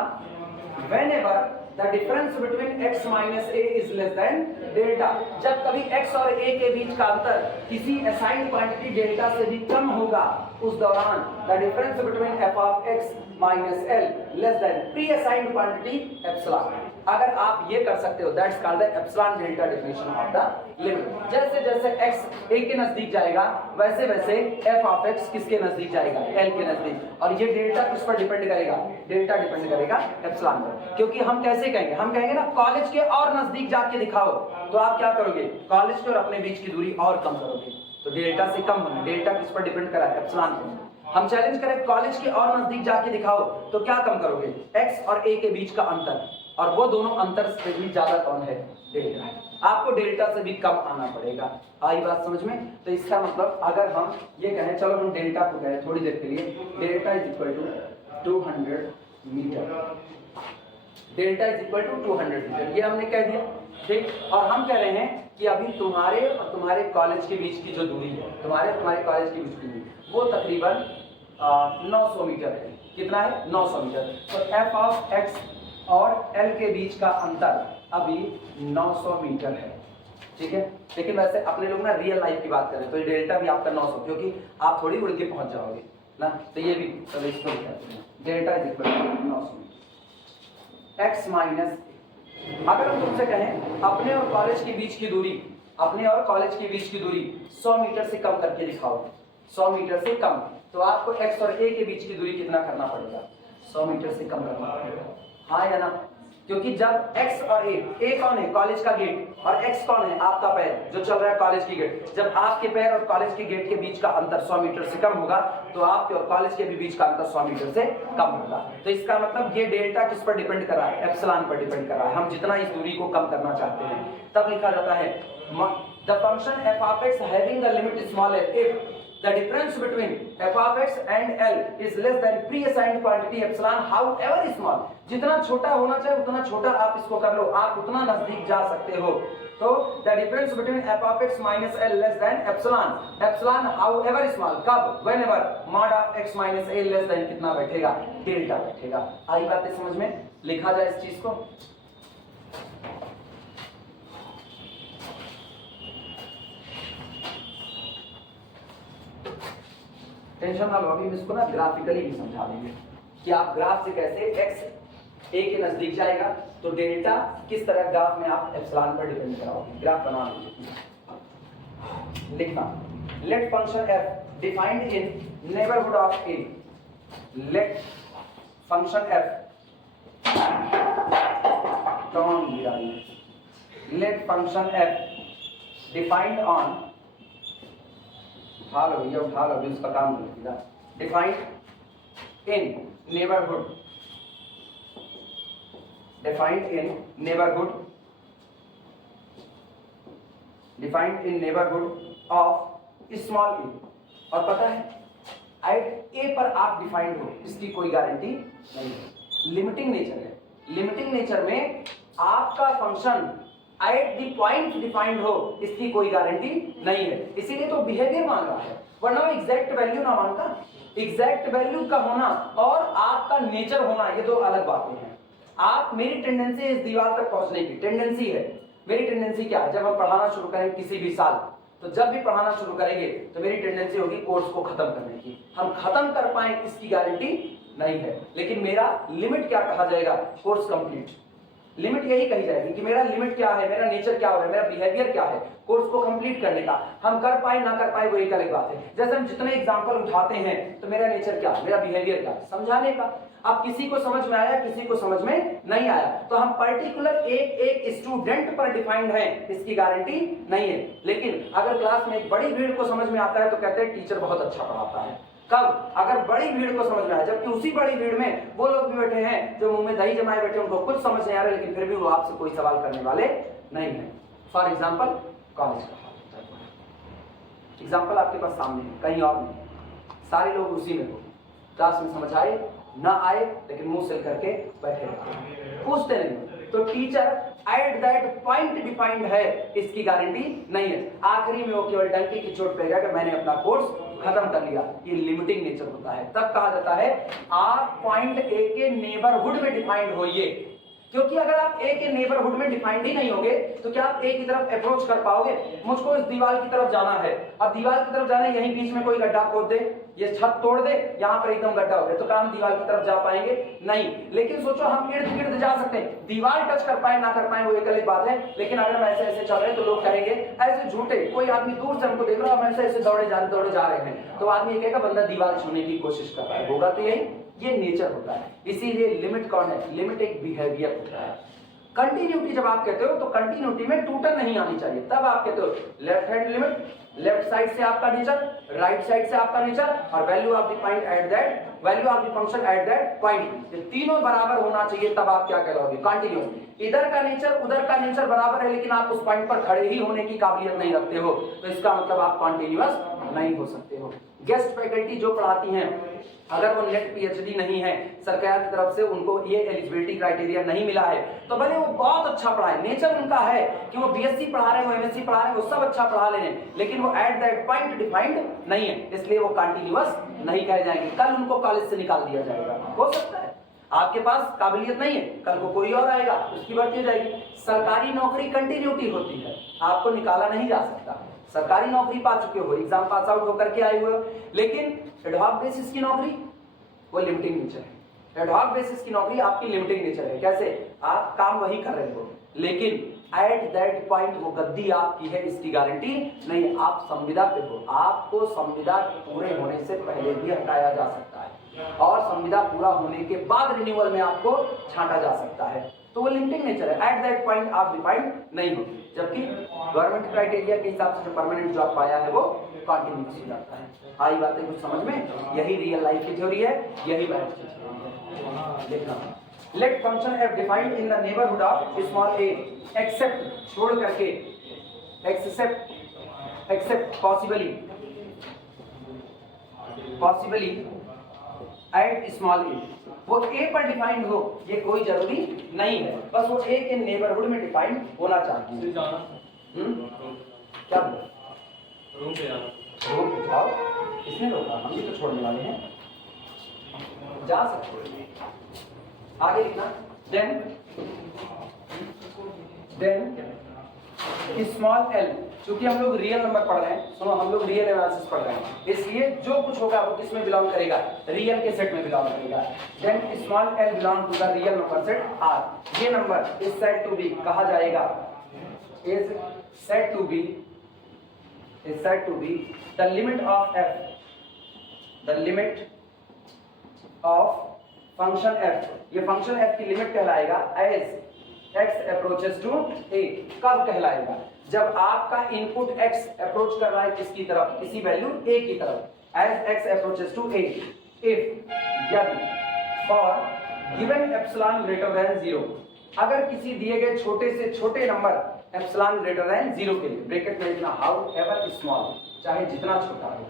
whenever the difference between x minus a is less than delta। जब कभी x और a के बीच का अंतर किसी असाइंड क्वांटिटी डेल्टा से भी कम होगा, उस दौरान the difference between f of x minus l less than pre-assigned quantity epsilon। अगर आप ये कर सकते हो, that's called the epsilon delta definition of the limit. जैसे जैसे x a के नजदीक जाएगा वैसे वैसे f ऑफ x किसके नजदीक जाएगा? l के नजदीक। और ये डेल्टा किस पर डिपेंड करेगा? डेल्टा डिपेंड करेगा एप्सिलॉन पर। क्योंकि हम कैसे कहेंगे? हम कहेंगे ना कॉलेज के और नजदीक जाके दिखाओ, तो आप क्या करोगे? कॉलेज के और अपने बीच की दूरी और कम करोगे। तो डेल्टा से कम होना, डेल्टा किस पर डिपेंड करा है? एप्सिलॉन पर। हम चैलेंज करें कॉलेज के और नजदीक जाके दिखाओ, तो क्या कम करोगे? x और a के बीच का अंतर, और वो दोनों अंतर से भी ज्यादा कौन है? डेल्टा है। आपको डेल्टा से भी कम आना पड़ेगा। आई बात समझ में? तो इसका मतलब अगर हम ये कहें, चलो हम डेल्टा को कहें थोड़ी देर के लिए, delta is equal to 200 metre. Delta is equal to 200 metre, ये हमने कह दिया, ठीक। और हम कह रहे हैं कि अभी तुम्हारे और तुम्हारे कॉलेज के बीच की जो दूरी है, तुम्हारे कॉलेज के बीच की दूरी, वो तकरीबन 900 मीटर है। कितना है? 900 मीटर। तो f ऑफ x और l के बीच का अंतर अभी 900 मीटर है, ठीक है। लेकिन वैसे अपने लोग ना रियल लाइफ की बात करें तो ये डेल्टा भी आपका 900, क्योंकि आप थोड़ी उड़ के पहुंच जाओगे ना, तो ये भी चलो इसको लिखते हैं, delta is equal to 900 x minus. अगर हम तुमसे कहें अपने और कॉलेज के बीच की दूरी, अपने और कॉलेज के बीच की दूरी 100 मीटर से कम करके दिखाओ, 100 मीटर से कम, तो आपको x और a के बीच की दूरी कितना करना पड़ेगा? 100 मीटर से कम करना पड़ेगा, हाँ या ना? क्योंकि जब x और a कौन है? कॉलेज का गेट, और x कौन है? आपका पैर जो चल रहा है कॉलेज की गेट। जब आपके पैर और कॉलेज के गेट के बीच का अंतर 100 मीटर से कम होगा, तो आपके और कॉलेज के भी बीच का अंतर 100 मीटर से कम होगा। तो इसका मतलब ये डेल्टा किस पर डिपेंड कर रहा है? एप्सिलॉन पर डिपेंड कर रहा है। हम जितना इस दूरी को कम करना चाहते हैं, तब लिखा जाता है the function f of x having the limit smaller if the difference between f of x and l is less than pre-assigned quantity epsilon however small। जितना छोटा होना चाहिए उतना छोटा आप इसको कर लो, आप उतना नजदीक जा सकते हो। तो the difference between f of x minus l less than epsilon however small। कब? whenever mod of x minus a less than कितना बैठेगा? डेल्टा बैठेगा। आई बातें समझ में? लिखा जाए इस चीज को। टेंशन ना लो, अभी हम इसको ना ग्राफिकली भी समझा देंगे कि आप ग्राफ से कैसे x a के नजदीक जाएगा तो डेल्टा किस तरह ग्राफ में आप एप्सिलॉन पर डिपेंड कराओगे। ग्राफ बना लीजिए, लिखना let function f defined in neighbourhood of a। Let function f let function f defined on, उठा लो भैया, उठा लो, इसका काम नहीं। Defined in neighbourhood, defined in neighbourhood defined in neighbourhood of small a, और पता है एट ए पर आप डिफाइंड हो इसकी कोई गारंटी नहीं है, लिमिटिंग नेचर है। लिमिटिंग नेचर में आपका function at the point defined हो इसकी कोई गारंटी नहीं है, इसीलिए तो बिहेवियर मांग रहा है, वरना एग्जैक्ट वैल्यू ना मांगता। एग्जैक्ट वैल्यू का होना और आपका नेचर होना ये दो अलग बातें हैं। आप, मेरी टेंडेंसी इस दीवार तक पहुंचने की टेंडेंसी है। मेरी टेंडेंसी क्या है, जब हम पढ़ाना शुरू करें किसी भी साल, तो जब भी पढ़ाना शुरू करेंगे तो मेरी टेंडेंसी होगी कोर्स को खत्म करने की। हम खत्म कर पाए इसकी गारंटी नहीं है, लेकिन मेरा लिमिट क्या कहा जाएगा, कोर्स कंप्लीट। लिमिट यही कही जाएगी कि मेरा लिमिट क्या है, मेरा नेचर क्या है, मेरा बिहेवियर क्या है कोर्स को कंप्लीट करने का। हम कर पाए ना कर पाए वो एक अलग बात है। जैसे हम जितने एग्जांपल उठाते हैं तो मेरा नेचर क्या है, मेरा बिहेवियर क्या है, समझाने का। अब किसी को समझ में आया, किसी को समझ में नहीं आया, तो हम पर्टिकुलर एक स्टूडेंट पर डिफाइंड हैं इसकी गारंटी नहीं है। लेकिन अगर क्लास में एक बड़ी भीड़ को समझ में आता है तो कहते हैं टीचर बहुत अच्छा पढ़ाता है। कब, अगर बड़ी भीड़ को समझ में आया, जबकि उसी बड़ी भीड़ में वो लोग भी बैठे हैं जो मुंह में दही जमाए बैठे, उनको कुछ समझ नहीं आ रहा, लेकिन फिर भी वो आपसे कोई सवाल करने वाले नहीं है। फॉर एग्जाम्पल कॉलेज का एग्जाम्पल आपके पास सामने है, कहीं और नहीं, सारे लोग उसी में हो, क्लास में समझ आए ना आए लेकिन मुंह सिल करके बैठे रहते, पूछते नहीं। तो teacher at that point defined है इसकी गारंटी नहीं है। आखिरी में वो केवल डंकी की चोट पेगा कि मैंने अपना कोर्स खत्म कर लिया, ये लिमिटिंग नेचर होता है। तब कहा जाता है आप पॉइंट ए के नेबरहुड में डिफाइंड होइए, क्योंकि अगर आप ए के नेबरहुड में डिफाइंड ही नहीं होगे तो क्या आप ए की तरफ अप्रोच कर पाओगे। मुझको इस दीवार की तरफ जाना है, अब दीवार की तरफ जाना है, यहीं बीच में कोई गड्ढा खोद दे, ये छत तोड़ दे, यहाँ पर एकदम गड्ढा हो गया, तो क्या हम दीवार की तरफ जा पाएंगे, नहीं। लेकिन सोचो हम इर्द गिर्द जा सकते हैं, दीवार टच कर पाए ना कर पाए वो एक अलग बात है। लेकिन अगर हम ऐसे ऐसे चल रहे हैं तो लोग कहेंगे ऐसे झूठे, कोई आदमी दूर से हमको देख रहा है, हम ऐसे ऐसे दौड़े जा रहे हैं, तो आदमी ये कहेगा बंदा दीवार छूने की कोशिश कर रहा है, होगा तो यही, ये नेचर होता है। इसीलिए लिमिट कौन है, लिमिट एक बिहेवियर होता है। कंटिन्यूटी जब आप कहते हो तो कंटिन्यूटी में टूटन नहीं आनी चाहिए, तब आप कहते हो left hand limit, left side से आपका नेचर, राइट साइड से आपका नेचर, और value of the point at that, value of the function at that point, ये तीनों बराबर होना चाहिए, तब आप क्या कहलोगे, कंटिन्यूस। इधर का नेचर उधर का नेचर बराबर है लेकिन आप उस पॉइंट पर खड़े ही होने की काबिलियत नहीं रखते हो, तो इसका मतलब आप कंटिन्यूअस नहीं हो सकते हो। गेस्ट फैकल्टी जो पढ़ाती हैं, अगर वो नेट पीएचडी नहीं है, सरकार की तरफ से उनको ये एलिजिबिलिटी क्राइटेरिया नहीं मिला है, तो भले वो बहुत अच्छा पढ़ाए, नेचर उनका है कि वो बीएससी पढ़ा रहे हैं, वो एमएससी पढ़ा रहे हैं, वो सब अच्छा पढ़ा ले रहे हैं, लेकिन वो एट दैट पॉइंट डिफाइंड नहीं है, इसलिए वो कंटिन्यूअस नहीं कहे जाएंगे। कल उनको कॉलेज से निकाल दिया जाएगा, हो सकता है आपके पास काबिलियत नहीं है, कल को कोई और आएगा उसकी भर्ती हो जाएगी। सरकारी नौकरी कंटिन्यूटी होती है, आपको निकाला नहीं जा सकता। सरकारी नौकरी पा चुके हो, एग्जाम पास आउट होकर के आए हुए हो, लेकिन एडहॉक बेसिस की नौकरी वो लिमिटिंग नेचर है। एडहॉक बेसिस की नौकरी आपकी लिमिटिंग नेचर है। कैसे, आप काम वही कर रहे हो लेकिन एट दैट पॉइंट वो गद्दी आपकी है इसकी गारंटी नहीं है। आप संविदा पे हो, आपको संविदा पूरे होने से पहले भी हटाया जा सकता है और संविदा पूरा होने के बाद रिन्यूअल में आपको छांटा जा सकता है, तो वो लिमिटिंग नेचर है। एट दैट पॉइंट आप डिफाइंड नहीं हो, जबकि गवर्नमेंट क्राइटेरिया के हिसाब से जो परमानेंट जॉब पाया है वो कंटिन्यूस हो जाता है। आई बातें कुछ समझ में, यही रियल लाइफ की थ्योरी है, यही मैथ की थ्योरी है। लिखना, let function f defined in the neighbourhood of small a except, छोड़ करके, except possibly at small a, वो ए पर डिफाइंड हो ये कोई जरूरी नहीं है, बस वो ए के नेबरहुड में डिफाइंड होना चाहिए। क्या बोला, रूम पे जाना, रूम पे जाओ, किसने रोका, हम भी तो छोड़ने वाले हैं, जा सकते हो। आगे लिखना, देन स्मॉल एल, क्योंकि हम लोग रियल नंबर पढ़ रहे हैं, सुनो हम लोग रियल एनालिसिस पढ़ रहे हैं, इसलिए जो कुछ होगा वो किसमें बिलोंग करेगा, रियल के सेट में बिलोंग करेगा। Then small l belong to the real number set R, ये number is said to be कहा जाएगा, is said to be the limit of f, the limit of function f, ये function f की लिमिट कहलाएगा as x approaches to a। कब कहलाएगा, जब आपका इनपुट x अप्रोच कर रहा है किसकी तरफ, किसी वैल्यू a की तरफ, as x approaches to a, if यदि for given epsilon greater than 0, अगर किसी दिए गए छोटे से छोटे नंबर एप्सिलॉन ग्रेटर देन 0 के लिए ब्रैकेट में लिखना हाउ एवर स्मॉल, चाहे जितना छोटा हो,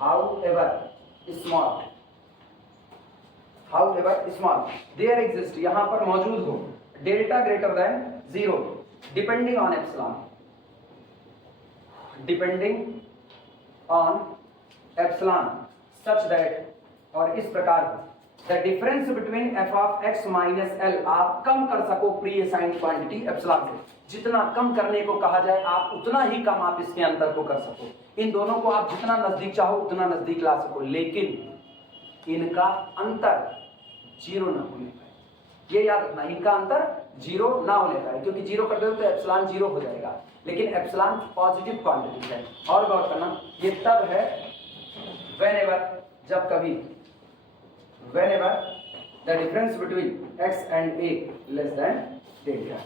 however small there exist, यहां पर मौजूद हो, delta greater than 0 depending on epsilon, such that, और इस प्रकार the difference between f of x minus l, आप कम कर सको प्री असाइंड क्वांटिटी एप्सिलॉन से, जितना कम करने को कहा जाए आप उतना ही कम आप इसके अंतर को कर सको, इन दोनों को आप जितना नजदीक चाहो उतना नजदीक ला सको, लेकिन इनका अंतर 0 ना होने पाए। ये याद रखना, इनका अंतर 0 ना होने पाए, क्योंकि 0 कर दो तो एप्सिलॉन 0 हो जाएगा, लेकिन एप्सिलॉन पॉजिटिव क्वांटिटी है। और गौर करना, ये तब है whenever, जब कभी, whenever the difference between x and a less than delta,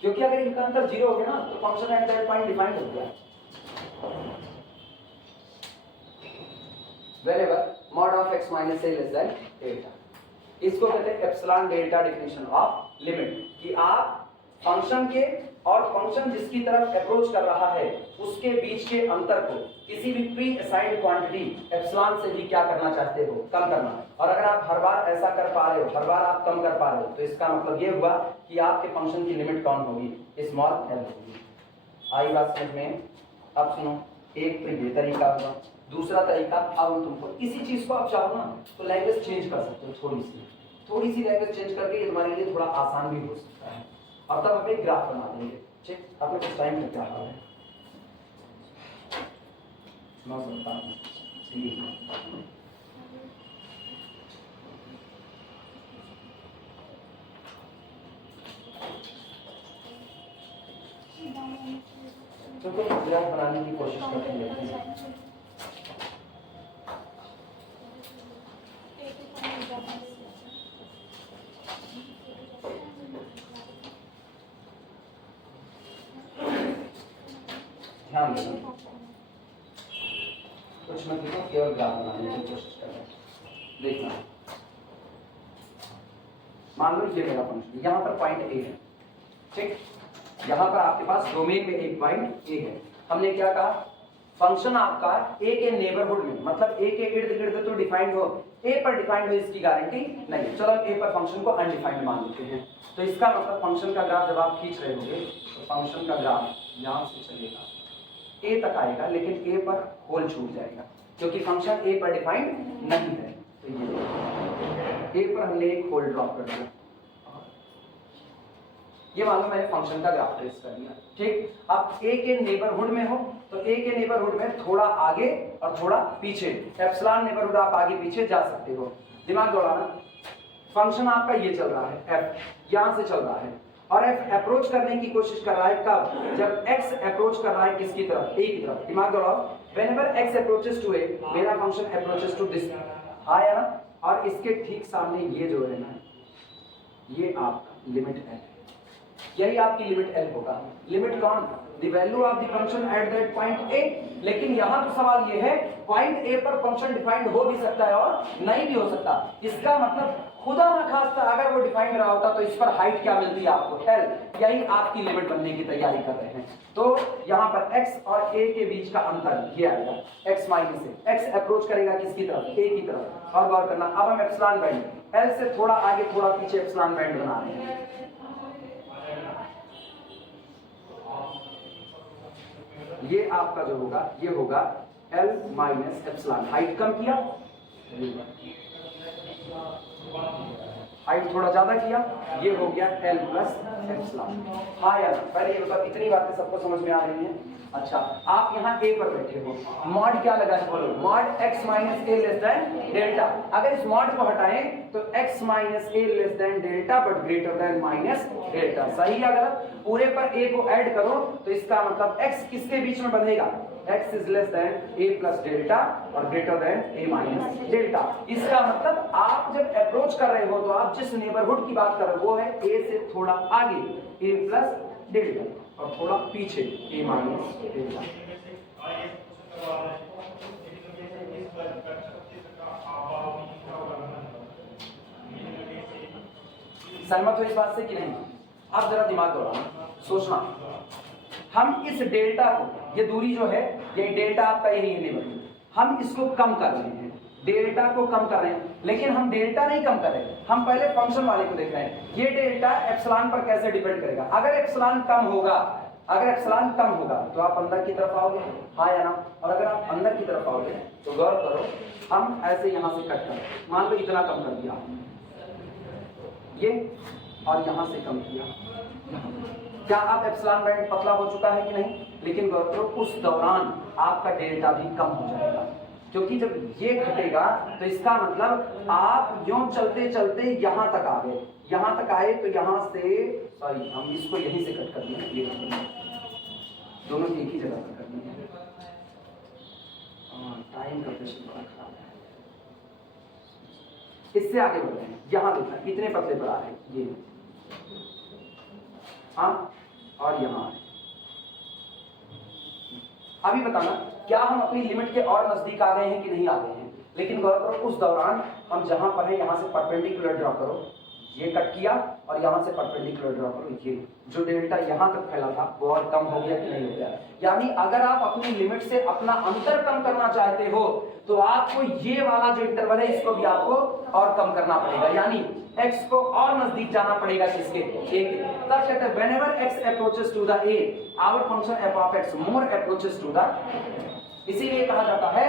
क्योंकि अगर इनका अंतर 0 हो गया ना तो function at that point defined हो गया। whenever mod of x minus a less than delta, इसको कहते हैं epsilon delta definition of limit, कि आप फंक्शन के और फंक्शन जिसकी तरफ अप्रोच कर रहा है उसके बीच के अंतर को किसी भी प्री असाइंड क्वांटिटी एप्सिलॉन से भी क्या करना चाहते हो, कम करना। और अगर आप हर बार ऐसा कर पा रहे हो, हर बार आप कम कर पा रहे हो, तो इसका मतलब ये हुआ कि आपके फंक्शन की लिमिट कौन होगी, स्मॉल एल होगी। आई बात समझ में? अब सुनो, एक तो ये तरीका हुआ, दूसरा तरीका, अब हम तुमको इसी चीज को आप चाहो ना तो लैंग्वेज चेंज कर सकते हो, थोड़ी सी लैंग्वेज चेंज करके ये तुम्हारे लिए थोड़ा आसान भी हो सकता है। अब तब हम एक ग्राफ बना देंगे, ठीक? आपने कुछ टाइम में क्या हाल है? मैं सकता हूँ तो ग्राफ बनाने की कोशिश करते हैं। ध्यान देना, कुछ मत लिखो, केवल ग्राफ बनाने की कोशिश कर रहे हैं। देखना, मान लो ये मेरा फंक्शन, यहाँ पर पॉइंट ए है, ठीक? यहाँ पर आपके पास डोमेन में एक पॉइंट ए है। हमने क्या कहा, फंक्शन आपका ए के नेबरहुड में, मतलब ए के इर्द गिर्द तो डिफाइंड हो, ए पर डिफाइंड हो इसकी गारंटी नहीं। चलो ए पर फंक्शन को अनडिफाइंड मान लेते हैं, तो इसका मतलब फंक्शन का ग्राफ जब आप खींच रहे होंगे तो फंक्शन का ग्राफ यहाँ से चलेगा, ए तक आएगा, लेकिन ए पर होल छूट जाएगा क्योंकि फंक्शन ए पर डिफाइंड नहीं है। तो ये ए पर हमने एक होल ड्रॉप कर दिया, ये मान लो मैंने फंक्शन का ग्राफ ट्रेस कर दिया, ठीक? अब ए के नेबरहुड में हो तो ए के नेबरहुड में थोड़ा आगे और थोड़ा पीछे, एप्सिलॉन नेबरहुड आप आगे पीछे जा सकते हो। दिमाग दौड़ाना, फंक्शन आपका ये चल रहा है, एफ यहां से चल रहा है, और एफ अप्रोच करने की कोशिश कर रहा है कब, जब एक्स अप्रोच कर रहा है किसकी तरफ, ए की तरफ। दिमाग दौड़ाओ, व्हेनेवर एक्स अप्रोचेस टू ए, मेरा फंक्शन अप्रोचेस टू दिस, आया ना? और इसके ठीक सामने ये जो है ना, ये आपका लिमिट है, यही आपकी लिमिट एल होगा। लिमिट कौन, the value of the function at that point A. लेकिन यहाँ तो सवाल ये है, पॉइंट ए पर फंक्शन डिफाइंड हो भी सकता है और नहीं भी हो सकता। इसका मतलब खुदा ना खास्ता अगर वो डिफाइंड रहा होता तो इस पर हाइट क्या मिलती है आपको, एल। यही आपकी लिमिट बनने की तैयारी कर रहे हैं। तो यहाँ पर एक्स और ए के बीच का अंतर ये आएगा, एक्स माइनस ए। एक्स अप्रोच करेगा किसकी तरफ, ए की तरफ। और गौर करना, अब हम एप्सिलॉन बैंड, एल से थोड़ा आगे थोड़ा पीछे एप्सिलॉन बैंड बना रहे हैं। ये आपका जो होगा, ये होगा L माइनस एप्सिलॉन। हाइट कम किया, हाइट थोड़ा ज्यादा किया, ये हो गया L प्लस एप्सिलॉन। हाँ यार, पहले ये बता, इतनी बातें सबको समझ में आ रही हैं? अच्छा, आप यहाँ ए पर बैठे हो, मॉड क्या लगा है बोलो, मॉड एक्स माइनस ए लेस देन डेल्टा। अगर इस मॉड को हटाएं तो x minus A less than delta but greater then minus delta. सही या गलत? पूरे पर ए को ऐड करो तो इसका मतलब एक्स किसके बीच में बनेगा, x is less than A plus delta और ग्रेटर देन ए माइनस डेल्टा। इसका मतलब आप जब अप्रोच कर रहे हो तो आप जिस नेबरहुड की बात कर रहे हो वो है ए से थोड़ा आगे ए प्लस डेल्टा और थोड़ा पीछे ए माइनस डेल्टा। सहमत हो इस बात से कि नहीं? अब जरा दिमाग दौड़ाना, सोचना, हम इस डेल्टा को, ये दूरी जो है, ये डेल्टा आपका यही है लिमिट, हम इसको कम कर रहे हैं, डेल्टा को कम कर रहे हैं, लेकिन हम डेल्टा नहीं कम कर रहे हैं, हम पहले फंक्शन वाले को देख रहे हैं। ये डेल्टा एप्सिलॉन पर कैसे डिपेंड करेगा? अगर एप्सिलॉन कम होगा, अगर एप्सिलॉन कम होगा तो आप अंदर की तरफ आओगे, हाँ या ना? और अगर आप अंदर की तरफ आओगे तो गौर करो, हम ऐसे यहां से कट कर, मान लो इतना कम कर दिया ये, और यहां से कम किया, क्या आप एप्सिलॉन बैंड पतला हो चुका है कि नहीं? लेकिन गौर करो उस दौरान आपका डेल्टा भी कम हो जाएगा, क्योंकि जब ये घटेगा तो इसका मतलब आप यूं चलते चलते यहां तक आ गए, यहां तक आए तो यहां से, सॉरी हम इसको यहीं से कट कर दिए, ये दोनों एक ही जगह पर कर दिए। टाइम का प्रश्न बड़ा खराब है, इससे आगे बढ़ते हैं। यहां देखना कितने पतले पर आ रहे हैं, ये हाँ, और यहां अभी बताना क्या हम अपनी लिमिट के और नजदीक आ गए हैं कि नहीं आ गए हैं? लेकिन गौर करो उस दौरान हम जहां पर है यहां से परपेंडिकुलर ड्रॉ करो, ये कट किया और यहां से परपेंडिकुलर ड्रॉ करो, ये जो डेल्टा यहां तक फैला था वो और कम हो गया कि नहीं हो गया? यानी अगर आप अपनी लिमिट से अपना अंतर कम करना चाहते हो तो आपको ये वाला जो इंटरवल है इसको भी आपको और कम करना पड़ेगा, यानी x को और नजदीक जाना पड़ेगा किसके? a के। तब कहते हैं whenever x approaches to the a, our function f of x more approaches to the, इसीलिए कहा जाता है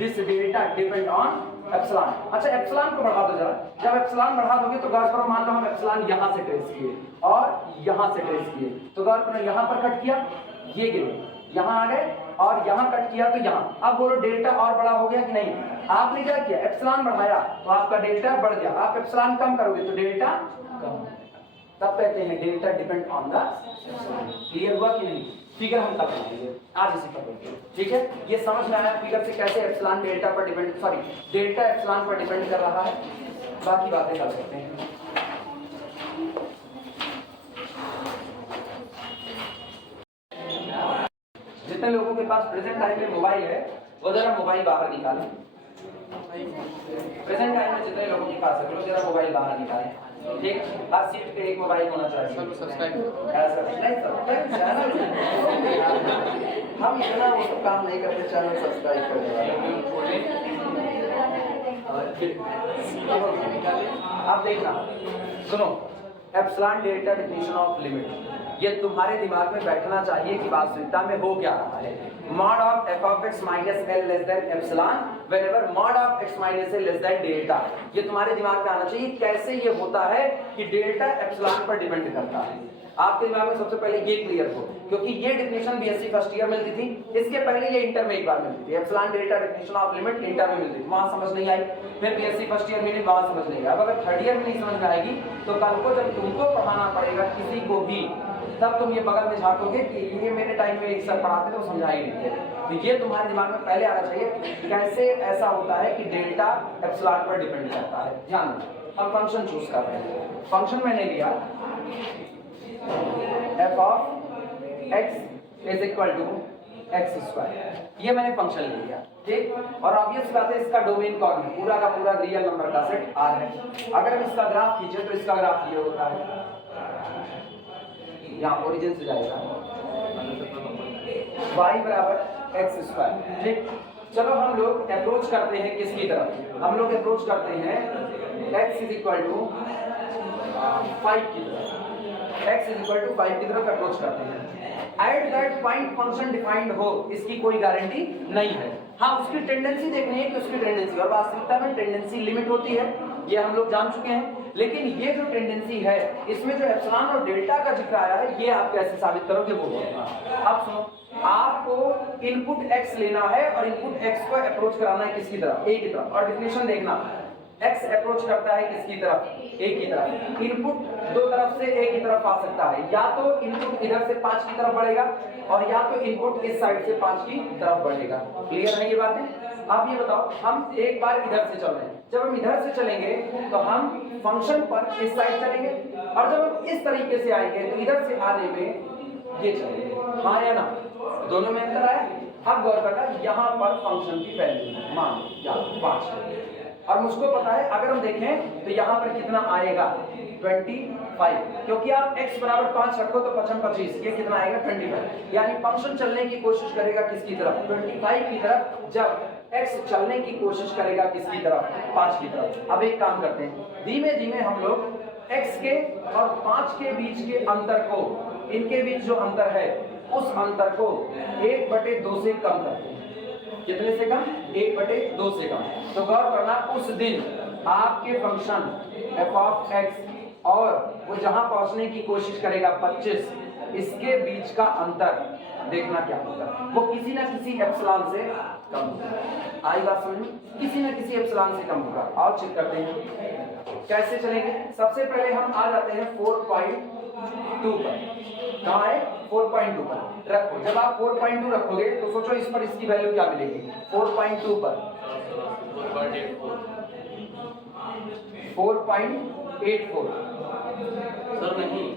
this delta depend on epsilon. अच्छा एप्सिलॉन को बढ़ा दो जरा, जब एप्सिलॉन बढ़ा दोगे तो गौर करो, मान लो हम एप्सिलॉन यहां से ट्रेस किए और यहां से ट्रेस किए, तो गौर करो यहां पर कट किया, ये गिरे, यहां आ गए और यहां कट किया तो यहां, अब बोलो डेल्टा और बड़ा हो गया कि नहीं? आपने क्या किया? एप्सिलॉन बढ़ाया तो आपका डेल्टा बढ़ गया, आप एप्सिलॉन कम करोगे तो डेल्टा कम, तब कहते हैं delta depend on the. Clear हुआ कि नहीं? फिगर हम तब बनाएंगे, आज इसी पर बढ़ते हैं, ठीक है? ये समझ में आया फिगर से कैसे एप्सिलॉन डेल्टा पर डिपेंड, सॉरी डेल्टा एप्सिलॉन पर डिपेंड कर रहा है? बाकी बातें कर सकते हैं। जितने लोगों के पास प्रेजेंट टाइम में मोबाइल है वो जरा मोबाइल बाहर निकालें। प्रेजेंट टाइम में जितने लोगों के पास है वो जरा मोबाइल बाहर निकालें, ठीक? हर सीट पे एक मोबाइल होना चाहिए। सर सब्सक्राइब ऐसा नहीं सर, हम इतना वो सब काम नहीं करते, चैनल सब्सक्राइब करने वाले। अब देखना, सुनो, epsilon delta definition of limit, ये तुम्हारे दिमाग में बैठना चाहिए कि वास्तविकता में हो क्या रहा है। mod of f of x minus l less than epsilon whenever mod of x minus l less than delta, ये तुम्हारे दिमाग में आना चाहिए कैसे ये होता है कि डेल्टा एप्सिलॉन पर डिपेंड करता है। आपके दिमाग में सबसे पहले ये क्लियर हो, क्योंकि ये डेफिनेशन बीएससी फर्स्ट ईयर मिलती थी, इसके पहले ये इंटर में एक बार मिलती थी, epsilon delta definition of limit inter में मिलती थी, वहां समझ नहीं आई, फिर बीएससी फर्स्ट ईयर मिली, वहां समझ नहीं आई। अब अगर थर्ड ईयर में नहीं समझ में आएगी तो कल को जब तुमको पढ़ाना पड़ेगा किसी को भी, तब तुम ये बगल में झांकोगे कि ये मेरे टाइम में एक सर पढ़ाते थे वो समझा ही नहीं थे। तो ये तुम्हारे दिमाग में पहले आना चाहिए कैसे ऐसा होता है कि डेल्टा एप्सिलॉन पर डिपेंड करता है। ध्यान दो, हम फंक्शन चूज कर रहे हैं, फंक्शन मैंने लिया f of x is equal to x square, ये मैंने फंक्शन ले लिया, ठीक? और ऑब्वियस बात है इसका डोमेन कौन है? पूरा का पूरा रियल नंबर का सेट R है। अगर हम इसका ग्राफ खींचे तो इसका ग्राफ ये होता है, यहाँ ओरिजिन से जाएगा y बराबर एक्स स्क्वायर, ठीक? चलो हम लोग अप्रोच करते हैं किसकी तरफ? हम लोग अप्रोच करते हैं x इज इक्वल टू 5 की तरफ, x इज इक्वल टू 5 की तरफ अप्रोच करते हैं। At that point function defined हो इसकी कोई गारंटी नहीं है। हाँ, उसकी टेंडेंसी देखनी है कि उसकी टेंडेंसी, और वास्तविकता में टेंडेंसी लिमिट होती है, ये हम लोग जान चुके हैं। लेकिन ये जो टेंडेंसी है इसमें जो एप्सिलॉन और डेल्टा का जिक्र आया है, ये आप कैसे साबित करोगे वो। अब सुनो, आपको इनपुट x लेना है और इनपुट x को अप्रोच कराना है किसकी तरफ? a की तरफ। और डेफिनेशन देखना, x अप्रोच करता है किसकी तरफ? a की तरफ। इनपुट दो तरफ से a की तरफ आ सकता है, या तो इनपुट इधर से 5 की तरफ बढ़ेगा और या तो इनपुट इस साइड से 5 की तरफ बढ़ेगा। क्लियर है ये बातें? अब ये बताओ, हम एक बार इधर से चल रहे हैं, जब हम इधर से चलेंगे तो हम फंक्शन पर इस साइड चलेंगे, और जब हम इस तरीके से आएंगे तो इधर से आने में ये चलेंगे। हाँ या ना? दोनों में अंतर आया? अब गौर करना, यहाँ पर फंक्शन की वैल्यू है, मान लो 5 है, और मुझको पता है अगर हम देखें तो यहाँ पर कितना आएगा, 25, क्योंकि आप x बराबर 5 रखो तो 5 25, ये कितना आएगा 25। यानी फंक्शन चलने की कोशिश करेगा किसकी तरफ, 25 की तरफ, जब x चलने की कोशिश करेगा किसकी तरफ, 5 की तरफ। अब एक काम करते हैं, धीमे धीमे हम लोग x के और 5 के बीच के अंतर को, इनके बीच जो अंतर है उस अंतर को 1/2 से कम करते हैं। कितने से कम, 1/2 से कम। तो गौर करना, उस दिन आपके फंक्शन f ऑफ x और वो जहां पहुंचने की कोशिश करेगा 25, इसके बीच का अंतर देखना क्या होगा, वो किसी ना किसी एप्सिलॉन से कम होगा। आई बात समझ में, किसी ना किसी एप्सिलॉन से कम होगा। और चेक करते हैं कैसे चलेंगे। सबसे पहले हम आ जाते हैं 4.2 पर। कहाँ है, 4.2 पर रखो। जब आप 4.2 रखोगे तो सोचो इस पर इसकी वैल्यू क्या मिलेगी, 4.2 पर 4.84। सर नहीं,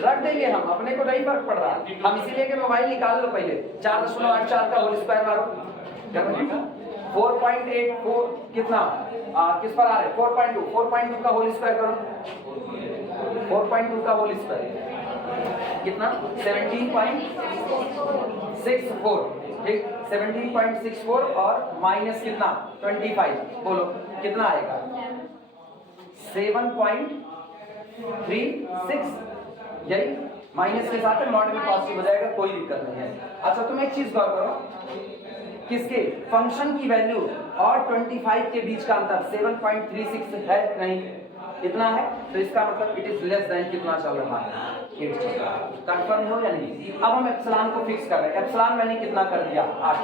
रख देंगे हम, अपने को नहीं फर्क पड़ रहा। हम इसीलिए कि मोबाइल निकाल लो पहले, 4.84 का होल स्क्वायर मारो। 4.84 कितना किस पर आ रहा है, 4.2 का होल स्क्वायर करो। 4.2 का होल स्क्वायर कितना, 17.64, ठीक, 17.64 और माइनस कितना 25, बोलो कितना आएगा, 7.36। यही माइनस के साथ मॉड में पॉजिटिव हो जाएगा, कोई दिक्कत नहीं है। अच्छा तुम एक चीज गौर करो, किसके फंक्शन की वैल्यू और 25 के बीच का अंतर 7.36 है, नहीं इतना है, तो इसका मतलब इट इज लेस देन कितना चल रहा है, 8 चल रहा है। कंफर्म हो या नहीं। अब हम एप्सिलॉन को फिक्स कर रहे हैं। एप्सिलॉन मैंने कितना कर दिया, 8।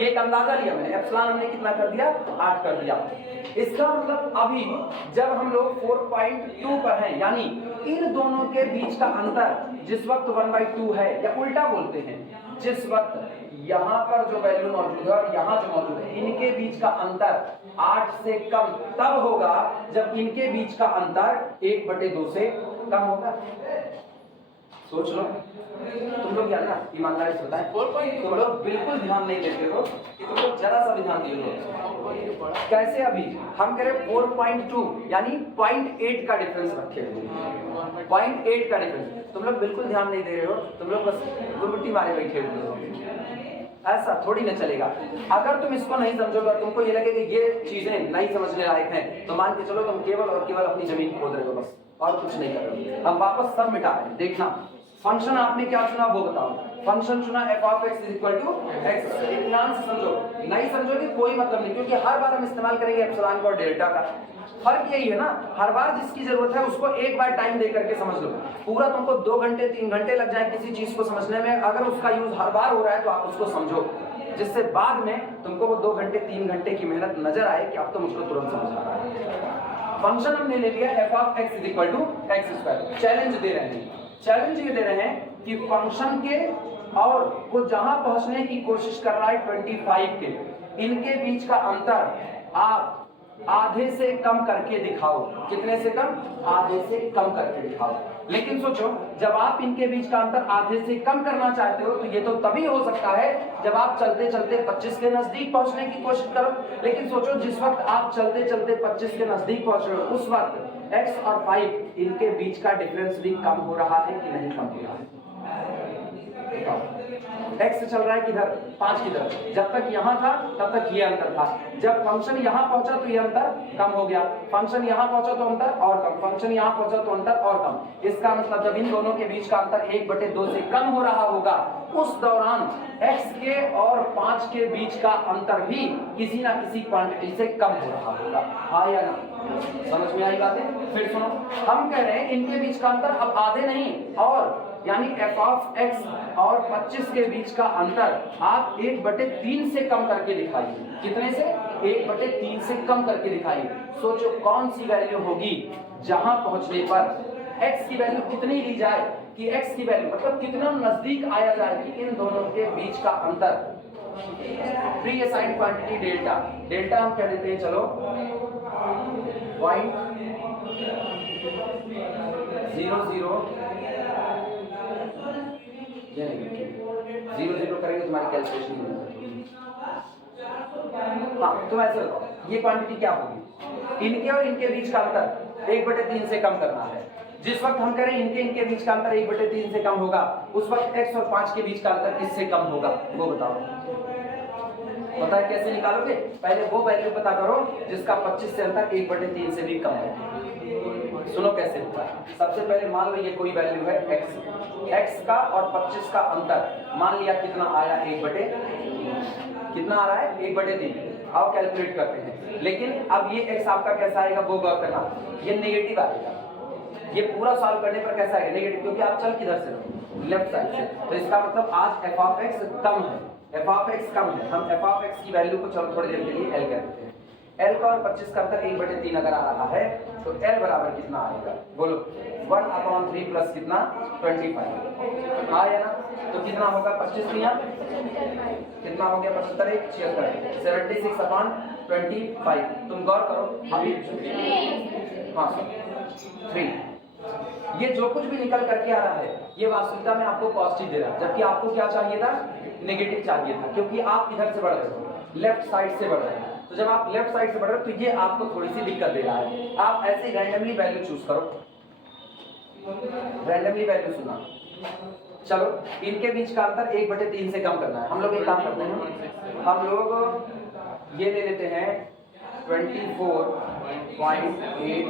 ये एक अंदाजा लिया मैंने, एप्सिलॉन हमने कितना कर दिया, 8 कर दिया। इसका मतलब अभी जब हम लोग 4.2 पर हैं, यानी इन दोनों के बीच का अंतर जिस वक्त 1/2 है, या उल्टा बोलते हैं, जिस वक्त यहाँ पर जो वैल्यू मौजूद है और यहाँ जो मौजूद है, इनके बीच का अंतर 8 से कम तब होगा जब इनके बीच का अंतर 1/2 से कम होगा। सोच लो, तुम लोग यार ना ईमानदारी से बताएं, तुम लोग बिल्कुल ध्यान नहीं देते हो कि तुम लोग जरा सा भी ध्यान दिए हो। कैसे, अभी हम कह रहे 4.2 यानी 0.8 का डिफरेंस रखे हुए, 0.8 का डिफरेंस। तुम लोग बिल्कुल ध्यान नहीं दे रहे हो, तुम लोग बस गुरगुट्टी मारे बैठे हुए हो। ऐसा थोड़ी ना चलेगा। अगर तुम इसको नहीं समझोगे और तुमको ये लगे कि ये चीजें नहीं समझने लायक हैं, तो मान के चलो तुम केवल और केवल अपनी जमीन खोद रहे हो, बस और कुछ नहीं कर रहे हो। हम वापस सब मिटा रहे हैं। देखना फंक्शन आपने क्या चुना वो बताओ। फंक्शन चुना f of x is equal to x। इत्मीनान से समझो, नहीं समझोगे कोई मतलब नहीं, क्योंकि हर बार हम इस्तेमाल करेंगे एप्सिलॉन और डेल्टा का। फर्क यही है ना, हर बार जिसकी जरूरत है उसको एक बार टाइम दे करके समझ लो। पूरा तुमको 2 घंटे 3 घंटे लग जाए किसी चीज को समझने में, अगर उसका यूज हर बार हो रहा है तो आप उसको समझो, जिससे बाद में तुमको वो 2 घंटे 3 घंटे की मेहनत नजर आए कि अब तुम उसको तुरंत समझ आ रहा है। फंक्शन हमने ले लिया f of x is equal to x square. Challenge दे रहे हैं, चैलेंज ये दे रहे हैं कि फंक्शन के और वो जहां पहुंचने की कोशिश कर रहा है 25 के, इनके बीच का अंतर आप आधे से कम करके दिखाओ। कितने से कम, आधे से कम करके दिखाओ। लेकिन सोचो, जब आप इनके बीच का अंतर आधे से कम करना चाहते हो तो ये तो तभी हो सकता है जब आप चलते चलते 25 के नजदीक पहुंचने की कोशिश करो। लेकिन सोचो, जिस वक्त आप चलते चलते 25 के नजदीक पहुंच रहे हो, उस वक्त x और 5 इनके बीच का डिफरेंस भी कम हो रहा है कि नहीं कम हो रहा है। x चल रहा है किधर, 5 की तरफ। जब तक यहाँ था तब तक ये अंतर था, जब फंक्शन यहाँ पहुंचा तो ये अंतर कम हो गया, फंक्शन यहाँ पहुंचा तो अंतर और कम, फंक्शन यहाँ पहुंचा तो अंतर और कम। इसका मतलब जब इन दोनों के बीच का अंतर 1/2 से कम हो रहा होगा, उस दौरान x के और 5 के बीच का अंतर भी किसी ना किसी क्वांटिटी से कम हो रहा होगा। हाँ या ना, समझ में आई बातें। फिर सुनो, हम कह रहे हैं इनके बीच का अंतर अब आधे नहीं, और यानी f ऑफ x और 25 के बीच का अंतर आप 1/3 से कम करके दिखाइए। कितने से, 1/3 से कम करके दिखाइए। सोचो कौन सी वैल्यू होगी जहां पहुंचने पर x की वैल्यू कितनी ली जाए कि x की वैल्यू मतलब कितना नजदीक आया जाए कि इन दोनों के बीच का अंतर। Pre assigned quantity delta, delta हम कह देते हैं चलो 0.00 0 0 करेंगे तुम्हारी कैलकुलेशन में हाँ तुम ऐसे बताओ, ये क्वांटिटी क्या होगी? इनके और इनके बीच का अंतर 1/3 से कम करना है। जिस वक्त हम करें इनके बीच का अंतर 1/3 से कम होगा, उस वक्त x और 5 के बीच का अंतर किससे कम होगा वो बताओ। पता है कैसे निकालोगे? पहले वो वैल्यू पता करो जिसका 25 से अंतर 1/3 से भी कम है। सुनो कैसे होता है। सबसे पहले मान लो ये कोई वैल्यू है x का और 25 का अंतर मान लिया कितना आया 1/3। कितना आ रहा है? 1/3। आओ कैलकुलेट करते हैं। लेकिन अब ये x आपका कैसा आएगा वो गौर करना, ये नेगेटिव आएगा। ये पूरा सॉल्व करने पर कैसा आएगा? नेगेटिव, क्योंकि आप चल किधर से रहो? लेफ्ट साइड से। तो इसका मतलब आज f ऑफ x कम है, f ऑफ x कम है। हम f ऑफ x की वैल्यू को चलो थोड़ी देर के लिए L कह देते हैं। L का और 25 का अंतर 1/3 अगर आ रहा है तो L बराबर कितना आएगा बोलो? 1/3 प्लस कितना? 25 आया ना? तो कितना होगा? 25 दिया कितना हो गया? 75 1 76 76/25। तुम गौर करो अभी, हाँ 3। ये जो कुछ भी निकल करके आ रहा है ये वास्तविकता में आपको पॉजिटिव दे रहा है, जबकि आपको क्या चाहिए था? नेगेटिव चाहिए था, क्योंकि आप इधर से बढ़ रहे हो, लेफ्ट साइड से बढ़ रहे हो। तो जब आप लेफ्ट साइड से बढ़ रहे हो तो ये आपको थोड़ी सी दिक्कत दे रहा है। आप ऐसे रैंडमली वैल्यू चूज करो, रैंडमली वैल्यू सुना। चलो इनके बीच का अंतर 1/3 से कम करना है। हम लोग एक काम करते हैं, हम लोग ये ले लेते हैं 24.89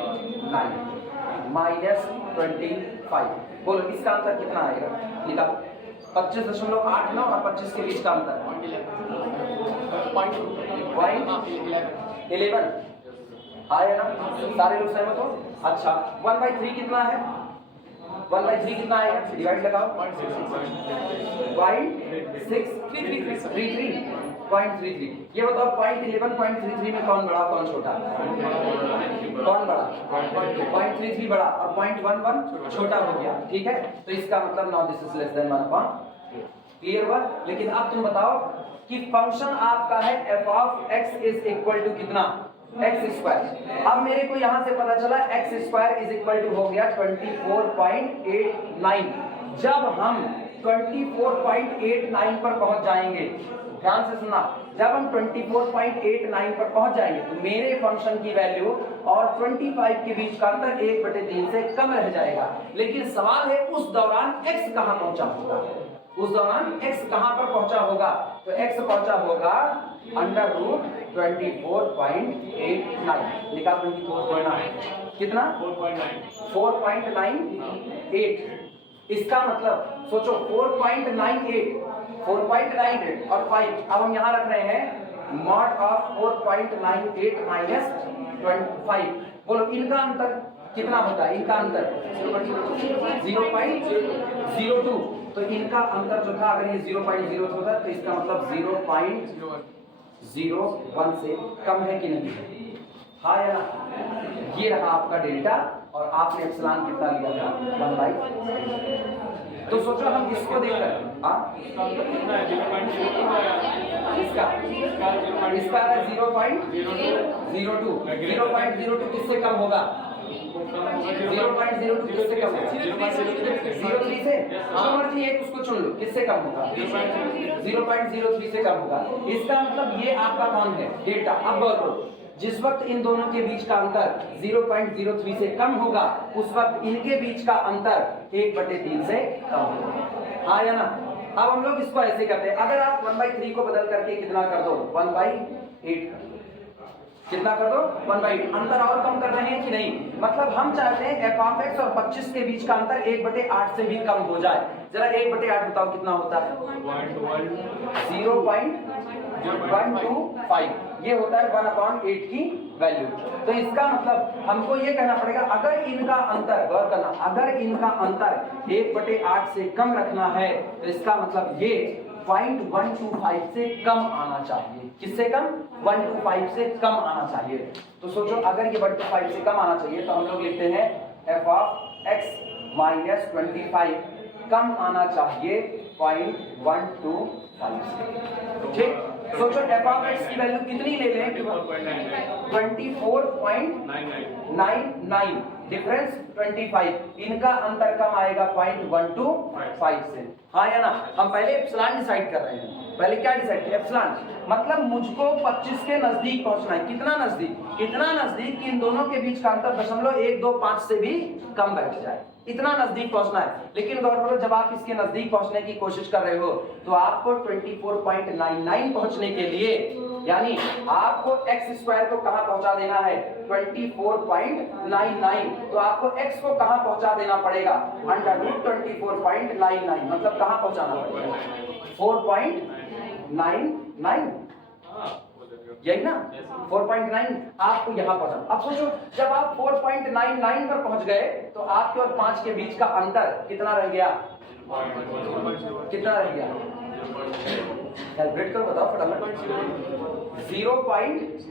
माइनस 25। बोलो इसका अंतर कितना आएगा? निकालो। 25.89 और 25 के बीच का अंतर 11 आया ना? सारे लोग सहमत हो? अच्छा 1/3 कितना है? 1/3 कितना आएगा? डिवाइड लगाओ। 0.33। ये बताओ 0.11 में कौन बड़ा कौन छोटा? कौन बड़ा? 0.33 बड़ा और 0.11 छोटा हो गया। ठीक है, तो इसका मतलब now this is less than 1/। Clear हुआ? लेकिन अब तुम बताओ कि फंक्शन आपका है f of x is equal to कितना? x square. अब मेरे को यहां से पता चला x square is equal to हो गया 24.89। जब हम 24.89 पर पहुंच जाएंगे, ध्यान से सुनना, जब हम 24.89 पर पहुंच जाएंगे तो मेरे फंक्शन की वैल्यू और 25 के बीच का अंतर 1/3 से कम रह जाएगा। लेकिन सवाल है उस दौरान x कहां पहुंचा होगा? उस दौरान x कहां पर पहुंचा होगा? तो x पहुंचा होगा √24.89। निकाल 24.9 कितना? 4.98। इसका मतलब सोचो 4.98 और 5। अब हम यहां रख रहे हैं मॉड ऑफ 4.98 माइनस 25। बोलो इनका अंतर कितना होता है? इनका अंतर 0.02। तो इनका अंतर जो था अगर ये 0.02 होता तो इसका मतलब 0.01 से कम है कि नहीं? हाँ या ना? ये रहा आपका डेल्टा और आपने एप्सिलॉन कितना लिया था? 1/। तो सोचो हम इसको देखकर इसका 0.02 किससे कम होगा? 0.02 किससे कम होगा? 0.03 से। जो मर्जी एक उसको चुन लो, किससे कम होगा? 0.03 से कम होगा। इसका मतलब ये आपका कौन है? डेल्टा। अब गौर करो, जिस वक्त इन दोनों के बीच का अंतर 0.03 से कम होगा उस वक्त इनके बीच का अंतर 1/3 से कम होगा। हाँ या ना? अब हम लोग इसको ऐसे करते हैं, अगर आप 1/3 को बदल करके कितना कर दो? 1/8 कितना कर दो? 1/8। अंतर और कम कर रहे हैं कि नहीं? मतलब हम चाहते हैं f ऑफ x और 25 के बीच का अंतर 1/8 से भी कम हो जाए। जरा 1/8 बताओ कितना होता है? 0.125। ये होता है 1/8 की वैल्यू। तो इसका मतलब हमको ये कहना पड़ेगा अगर इनका अंतर, गौर करना, अगर इनका अंतर 1/8 से कम रखना है तो इसका मतलब ये 0.125 से कम आना चाहिए। किससे कम? 125 से कम आना चाहिए। तो सोचो अगर ये 125 से कम आना चाहिए तो हम लोग लिखते हैं f ऑफ x माइनस 25 कम आना चाहिए 0.125 से। ठीक, सोचो f ऑफ x की वैल्यू कितनी ले लें? 24.99। डिफरेंस 25, इनका अंतर कम आएगा 0.125 से, हाँ या ना। हम पहले एप्सिलॉन डिसाइड कर रहे हैं, पहले क्या डिसाइड किया, एप्सिलॉन मतलब मुझको 25 के नजदीक पहुंचना है। कितना नजदीक, इतना नजदीक कि इन दोनों के बीच का अंतर 0.125 से भी कम बैठ जाए, इतना नजदीक पहुंचना है। लेकिन गौर करो, जब आप इसके नजदीक पहुंचने की कोशिश कर रहे हो तो आपको 24.99 पहुंचने के लिए, यानी आपको x स्क्वायर को कहां पहुंचा देना है, 24.99, तो आपको x को कहां पहुंचा देना पड़ेगा, √24.99, मतलब कहां पहुंचाना पड़ेगा, 4.99, यही ना, 4.9 आपको यहां पहुंचा। अब सोचो, जब आप 4.99 पर पहुंच गए तो आपके और 5 के बीच का अंतर कितना रह गया, कितना रह गया, कैलकुलेट करो, बताओ फटाफट, 0.01।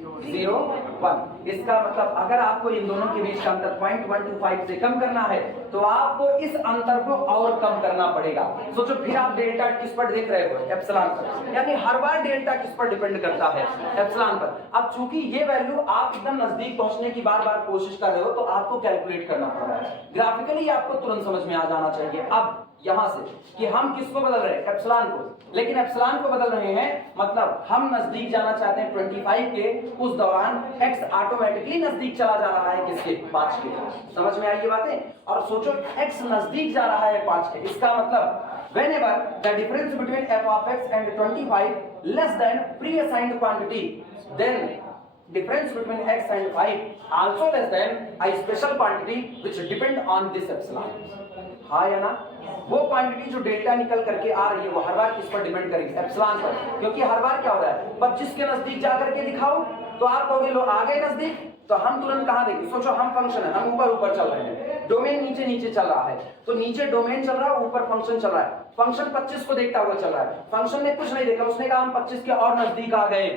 इसका मतलब अगर आपको इन दोनों के बीच का अंतर 0.125 से कम करना है तो आपको इस अंतर को और कम करना पड़ेगा। सोचो, फिर आप डेल्टा किस पर देख रहे हो, एप्सिलॉन पर, यानी हर बार डेल्टा किस पर डिपेंड करता है, एप्सिलॉन पर। अब चूंकि ये वैल्यू आप एकदम नजदीक पहुंचने की बार बार कोशिश कर रहे हो तो आपको कैलकुलेट करना पड़ रहा है, ग्राफिकली आपको तुरंत समझ में आ जाना चाहिए अब यहां से कि हम किसको बदल रहे हैं, एप्सिलॉन को। लेकिन एप्सिलॉन को बदल रहे हैं मतलब हम नजदीक जाना चाहते हैं 25 के, उस दौरान x ऑटोमेटिकली नजदीक चला जा रहा है किसके, 5 के। समझ में आई ये बातें। और सोचो, x नजदीक जा रहा है 5 के, इसका मतलब whenever the difference between f of x and 25 less than pre-assigned quantity, then difference between x and 5 also less than a special quantity which depend on this epsilon, हाँ या ना। वो क्वांटिटी जो डेल्टा निकल करके आ रही है वो हर बार किस पर डिपेंड करेगी, एप्सिलॉन पर। क्योंकि हर बार क्या हो रहा है, 25 के नजदीक जा करके दिखाओ तो आप कहोगे लो आ गए नजदीक, तो हम तुरंत कहां देंगे। सोचो, हम फंक्शन है, हम ऊपर ऊपर चल रहे हैं, डोमेन नीचे नीचे चल रहा है, तो नीचे डोमेन चल रहा है, ऊपर फंक्शन चल रहा है। फंक्शन 25 को देखता हुआ चल रहा है, फंक्शन ने कुछ नहीं देखा, उसने कहा हम 25 के और नजदीक आ गए,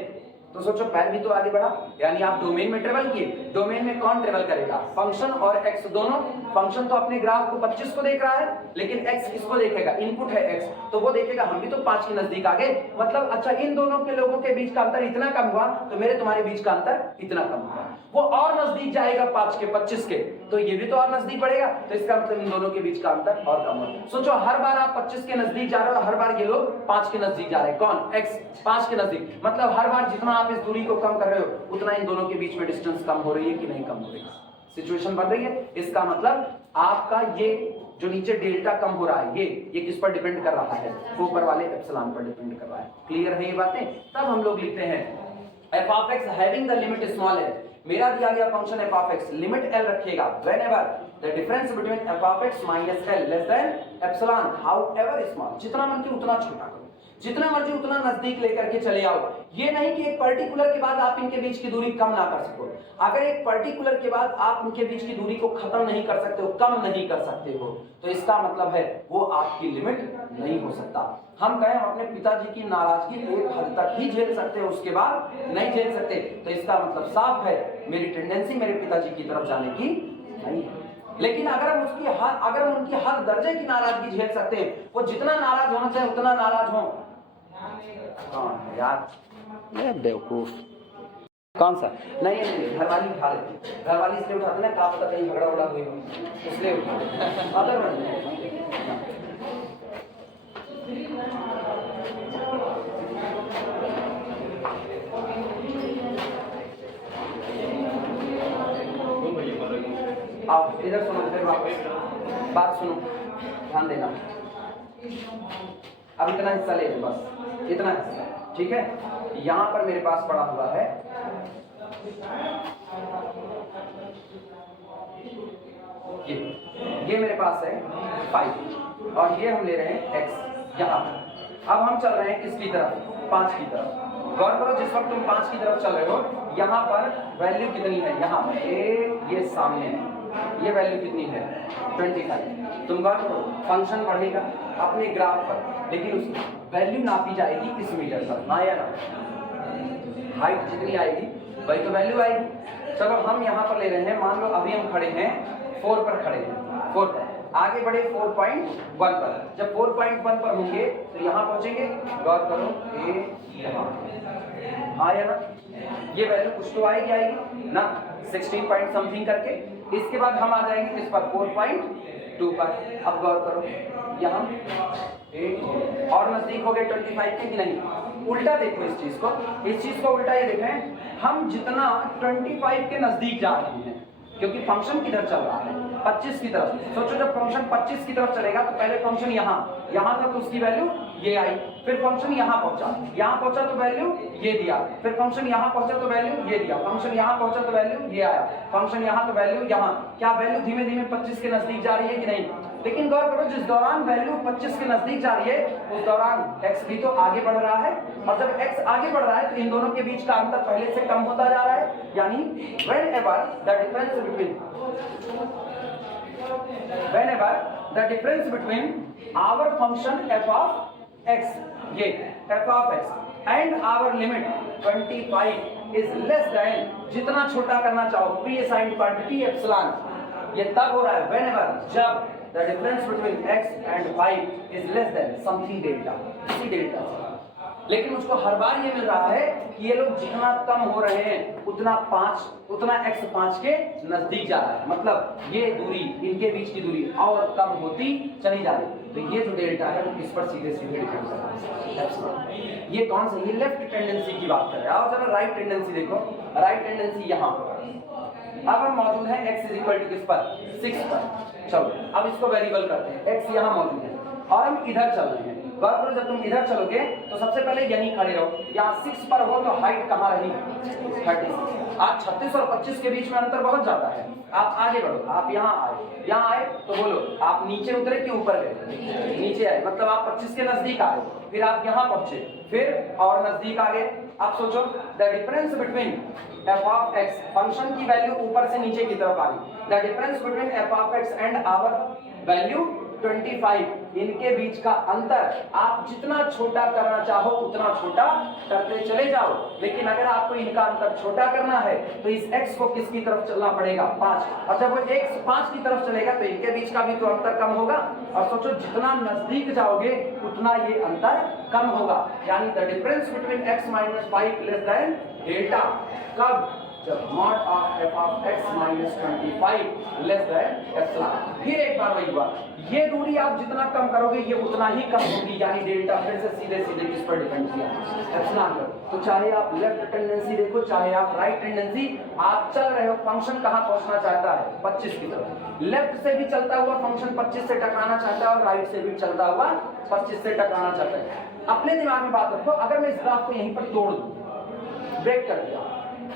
तो सोचो पैर भी तो आगे बढ़ा, यानी आप डोमेन में ट्रेवल किए। डोमेन में कौन ट्रेवल करेगा, फंक्शन और एक्स दोनों। फंक्शन तो अपने ग्राफ को 25 को देख रहा है, लेकिन एक्स किसको देखेगा, इनपुट है एक्स, तो वो देखेगा हम भी तो 5 के नजदीक आ गए, मतलब अच्छा इन दोनों के लोगों के बीच का अंतर इतना कम हुआ तो मेरे तुम्हारे बीच का अंतर इतना कम हुआ। वो और नजदीक जाएगा 5 के 25 के, तो ये भी तो और नजदीक बढ़ेगा, तो इसका मतलब इन दोनों के बीच का अंतर और कम हुआ। सोचो, हर बार आप 25 के नजदीक जा रहे हो, हर बार ये लोग 5 के नजदीक जा रहे हैं, कौन, एक्स 5 के नजदीक, मतलब हर बार जितना आप इस दूरी को कम कर रहे हो उतना इन दोनों के बीच में डिस्टेंस कम हो रही है कि नहीं कम हो रही है, सिचुएशन बन रही है। इसका मतलब आपका ये जो नीचे डेल्टा कम हो रहा है ये किस पर डिपेंड कर रहा है, ऊपर वाले एप्सिलॉन पर डिपेंड कर रहा है। क्लियर है ये बातें। तब हम लोग लिखते हैं f of x having the limit small l, मेरा दिया गया function f of x limit l रखेगा whenever the difference between f of x minus l less than epsilon however small, जितना मन की उतना छोटा करो, जितना मर्जी उतना नजदीक लेकर के चले आओ। ये नहीं कि एक पर्टिकुलर के बाद आप इनके बीच की दूरी कम ना कर सको। अगर एक पर्टिकुलर के बाद आप इनके बीच की दूरी को खत्म नहीं कर सकते हो, कम नहीं कर सकते हो, तो इसका मतलब है वो आपकी लिमिट नहीं हो सकता। हम कहें हम अपने पिताजी की नाराजगी एक हद तक ही झेल सकते हैं, उसके बाद नहीं झेल सकते, तो इसका मतलब साफ है मेरी टेंडेंसी मेरे पिताजी की तरफ जाने की नहीं है। लेकिन अगर हम उनकी हर दर्जे की नाराजगी झेल सकते हैं, वो जितना नाराज होना चाहे उतना नाराज हो। कौन यार, ये बेवकूफ कौन सा, नहीं घर वाली उठा लेती, घर वाली इसलिए उठाते ना, कहा पता कहीं झगड़ा उड़ा हुई हो इसलिए उठाते, अदरवाइज आप इधर सुनो, फिर वापस बात सुनो, ध्यान देना। अब इतना हिस्सा ले लो, बस इतना हिस्सा, ठीक है। यहाँ पर मेरे पास पड़ा हुआ है ये मेरे पास है 5 और ये हम ले रहे हैं x यहाँ पर। अब हम चल रहे हैं किसकी तरफ, 5 की तरफ। गौर करो, जिस वक्त तुम 5 की तरफ चल रहे हो, यहाँ पर वैल्यू कितनी है, यहाँ पर ये सामने है, ये वैल्यू कितनी है 25। तुम गौर करो, फंक्शन बढ़ेगा अपने ग्राफ पर, लेकिन उस वैल्यू नापी जाएगी इस मीटर पर, हाँ या ना। हाइट जितनी आएगी वही तो वैल्यू आएगी। चलो हम यहाँ पर ले रहे हैं, मान लो अभी हम खड़े हैं 4 पर, खड़े हैं 4 पर, आगे बढ़े 4.1 पर। जब 4.1 पर होंगे तो यहाँ पहुंचेंगे, गौर करो ये यहाँ, हाँ या ना। ये वैल्यू कुछ तो आएगी ना, 16 पॉइंट समथिंग करके। इसके बाद हम आ जाएंगे किस पर 4.2 पर। अब गौर करो यहाँ 8 और नजदीक हो गए 25 के कि नहीं। उल्टा देखो इस चीज को उल्टा ये देखें, हम जितना 25 के नजदीक जा रहे हैं क्योंकि फंक्शन किधर चल रहा है 25 की तरफ। सोचो जब फंक्शन 25 की तरफ चलेगा तो पहले फंक्शन यहाँ था तो उसकी वैल्यू ये आई, फिर फंक्शन यहाँ पहुंचा तो वैल्यू ये दिया, फिर फंक्शन यहाँ पहुंचा तो वैल्यू ये दिया, फंक्शन यहाँ पहुंचा तो वैल्यू ये आया, फंक्शन यहाँ तो वैल्यू यहाँ। क्या वैल्यू धीमे धीमे 25 के नजदीक जा रही है कि नहीं? लेकिन गौर करो जिस दौरान वैल्यू 25 के नजदीक जा रही है उस दौरान x भी तो आगे बढ़ रहा है, और जब x आगे बढ़ रहा है तो इन दोनों के बीच का अंतर पहले से कम होता जा रहा है। यानी whenever the difference between our function f of x, ये f of x and our limit 25 is less than, जितना छोटा करना चाहो प्री असाइंड क्वांटिटी एप्सिलॉन, ये तब हो रहा है whenever, जब the difference between x and y is less than something delta, किसी डेल्टा। लेकिन उसको हर बार ये मिल रहा है कि ये लोग जितना कम हो रहे हैं उतना x 5 के नजदीक जा रहा है, मतलब ये दूरी, इनके बीच की दूरी और कम होती चली जा रही है। तो ये जो डेल्टा है वो इस पर सीधे डिपेंड करता है। ये कौन सा, ये लेफ्ट टेंडेंसी की बात कर रहे हैं। आओ जरा राइट टेंडेंसी देखो, राइट टेंडेंसी यहाँ अब हम मौजूद है x = किस पर 6 पर। चलो अब इसको वेरिएबल करते हैं, x यहाँ मौजूद है और हम इधर चल रहे हैं। गौर करो जब तुम इधर चलोगे तो सबसे पहले यहीं खड़े रहो, यहाँ 6 पर हो तो हाइट कहाँ रही 36। आज 36 और 25 के बीच में अंतर बहुत ज्यादा है। आप आगे बढ़ो, आप यहाँ आए तो बोलो आप नीचे उतरे कि ऊपर गए, नीचे आए मतलब आप 25 के नजदीक आए, फिर आप यहाँ पहुंचे, फिर और नजदीक आ गए। आप सोचो the difference between f of x, function की वैल्यू ऊपर से नीचे की तरफ आ गई, the difference between f of x and our value 25, इनके बीच का अंतर आप जितना छोटा करना चाहो उतना छोटा करते चले जाओ। लेकिन अगर आपको इनका अंतर छोटा करना है तो इस x को किसकी तरफ चलना पड़ेगा 5, और जब वो x 5 की तरफ चलेगा तो इनके बीच का भी तो अंतर कम होगा। और सोचो जितना नजदीक जाओगे उतना ये अंतर कम होगा, यानी the difference between x - 5 less than delta. कब? जब mod of f of x minus 25 less than epsilon. फिर एक बार वही बात, ये दूरी आप जितना कम करोगे ये उतना ही कम होगी, यानी डेल्टा फिर से सीधे किस पर डिपेंड किया एप्सिलॉन पर। तो चाहे आप लेफ्ट टेंडेंसी देखो चाहे आप राइट टेंडेंसी, आप चल रहे हो, फंक्शन कहाँ पहुंचना चाहता है 25 की तरफ। लेफ्ट से भी चलता हुआ फंक्शन 25 से टकराना चाहता है और राइट से भी चलता हुआ 25 से टकराना चाहता है। अपने दिमाग में बात रखो, अगर मैं इस ग्राफ को यहीं पर तोड़ दूं, ब्रेक कर दिया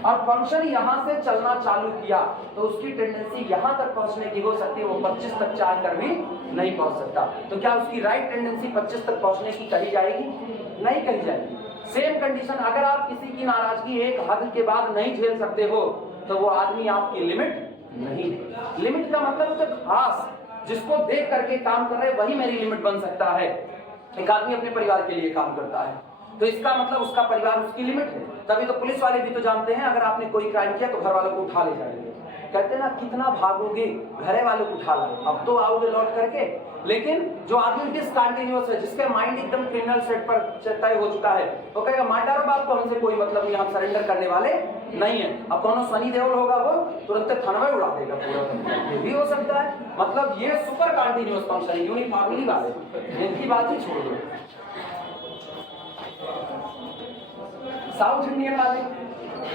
और फंक्शन यहां से चलना चालू किया तो उसकी टेंडेंसी यहां तक पहुंचने की हो सकती है, वो 25 तक चाह कर भी नहीं पहुंच सकता। तो क्या उसकी राइट टेंडेंसी 25 तक पहुंचने की कही जाएगी? नहीं कही जाएगी। सेम कंडीशन, अगर आप किसी की नाराजगी एक हद के बाद नहीं झेल सकते हो तो वो आदमी आपकी लिमिट नहीं है। लिमिट का मतलब तो खास, जिसको देख करके काम कर रहे वही मेरी लिमिट बन सकता है। एक आदमी अपने परिवार के लिए काम करता है तो इसका मतलब उसका परिवार उसकी लिमिट है। तभी तो पुलिस वाले भी तो जानते हैं अगर आपने कोई क्राइम किया तो घर वालों को उठा ले जाएंगे। कहते हैं ना कितना भागोगे, घरे वालों को उठा लाए, अब तो आओगे लौट करके। लेकिन जो आदमी डिसकंटिन्यूअस है, जिसका माइंड एकदम क्रिमिनल सेट पर तय हो चुका है, तो कहेगा मार डालो बाप को, हमसे कोई मतलब नहीं, हम सरेंडर करने वाले नहीं है। अब कौन सनी देओल होगा वो तुरंत थानवा उड़ा देगा पूरा, ये भी हो सकता है। मतलब ये सुपर कंटिन्यूअस फंक्शन है, यूनिफॉर्मली वाले, इनकी बात ही छोड़ दो। साउथ इंडियन वाले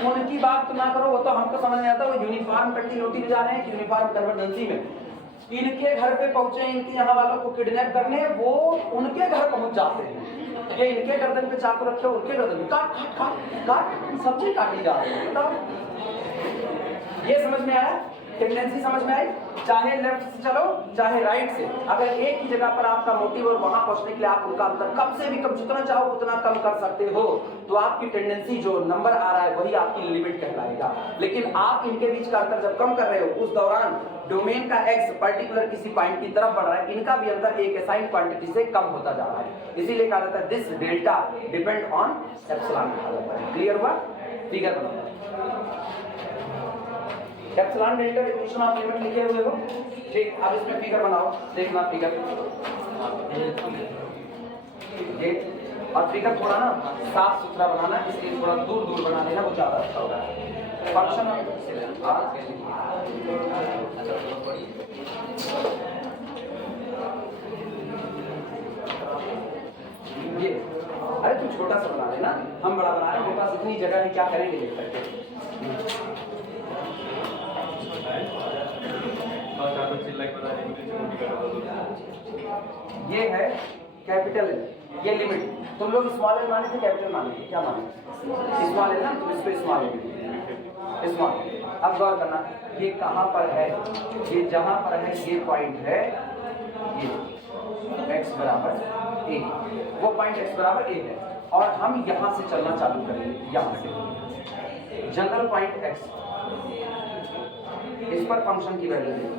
उनकी बात तो ना करो, वो तो हमको समझ नहीं आता, वो यूनिफॉर्म कंटिन्यूटी में जा रहे हैं, यूनिफॉर्म कन्वर्जेंसी में। इनके घर पे पहुंचे, इनके यहाँ वालों को किडनैप करने, वो उनके घर पहुंच जाते हैं। ये इनके गर्दन पे चाकू रखे, उनके गर्दन पे काट काट काट काट सब्जी काटी जा रही है। बताओ, ये समझ में आया? टेंडेंसी समझ में आई? चाहे लेफ्ट से चलो चाहे राइट से, अगर एक ही जगह पर आपका मोटिव और वहां पहुंचने के लिए आप उनका अंतर कम से भी कम, जितना चाहो उतना कम कर सकते हो, तो आपकी टेंडेंसी जो नंबर आ रहा है वही आपकी लिमिट कहलाएगा। लेकिन आप इनके बीच का अंतर जब कम कर रहे हो, उस दौरान डोमेन का एक्स पर्टिकुलर किसी पॉइंट की तरफ बढ़ रहा है, इनका भी अंतर एक असाइंड क्वांटिटी से कम होता जा रहा है। इसीलिए कहा जाता है this delta depend on epsilon कहा जाता है। क्लियर हुआ? फिगर बनाओ, epsilon delta definition of limit लिखे हुए हो, ठीक। अब इसमें फिगर बनाओ, देखना फिगर, ये और फिगर थोड़ा ना साफ सुथरा बनाना, इसलिए थोड़ा दूर दूर बना लेना, वो ज्यादा अच्छा होगा। फंक्शन ये, अरे तुम छोटा सा बना लेना, हम बड़ा बना रहे हैं, मेरे पास इतनी जगह है, क्या करेंगे लिख करके। ये है कैपिटल एल, ये लिमिट। तुम लोग स्मॉल एल माने थे कैपिटल माने थे, क्या माने? स्मॉल एल ना, तो इसको स्मॉल एल, स्मॉल। अब गौर करना, ये कहाँ पर है? ये जहां पर है ये पॉइंट है, ये x बराबर a, वो पॉइंट x बराबर a है, और हम यहां से चलना चालू करेंगे, यहां से जनरल पॉइंट x, इस पर फंक्शन की वैल्यू देंगे।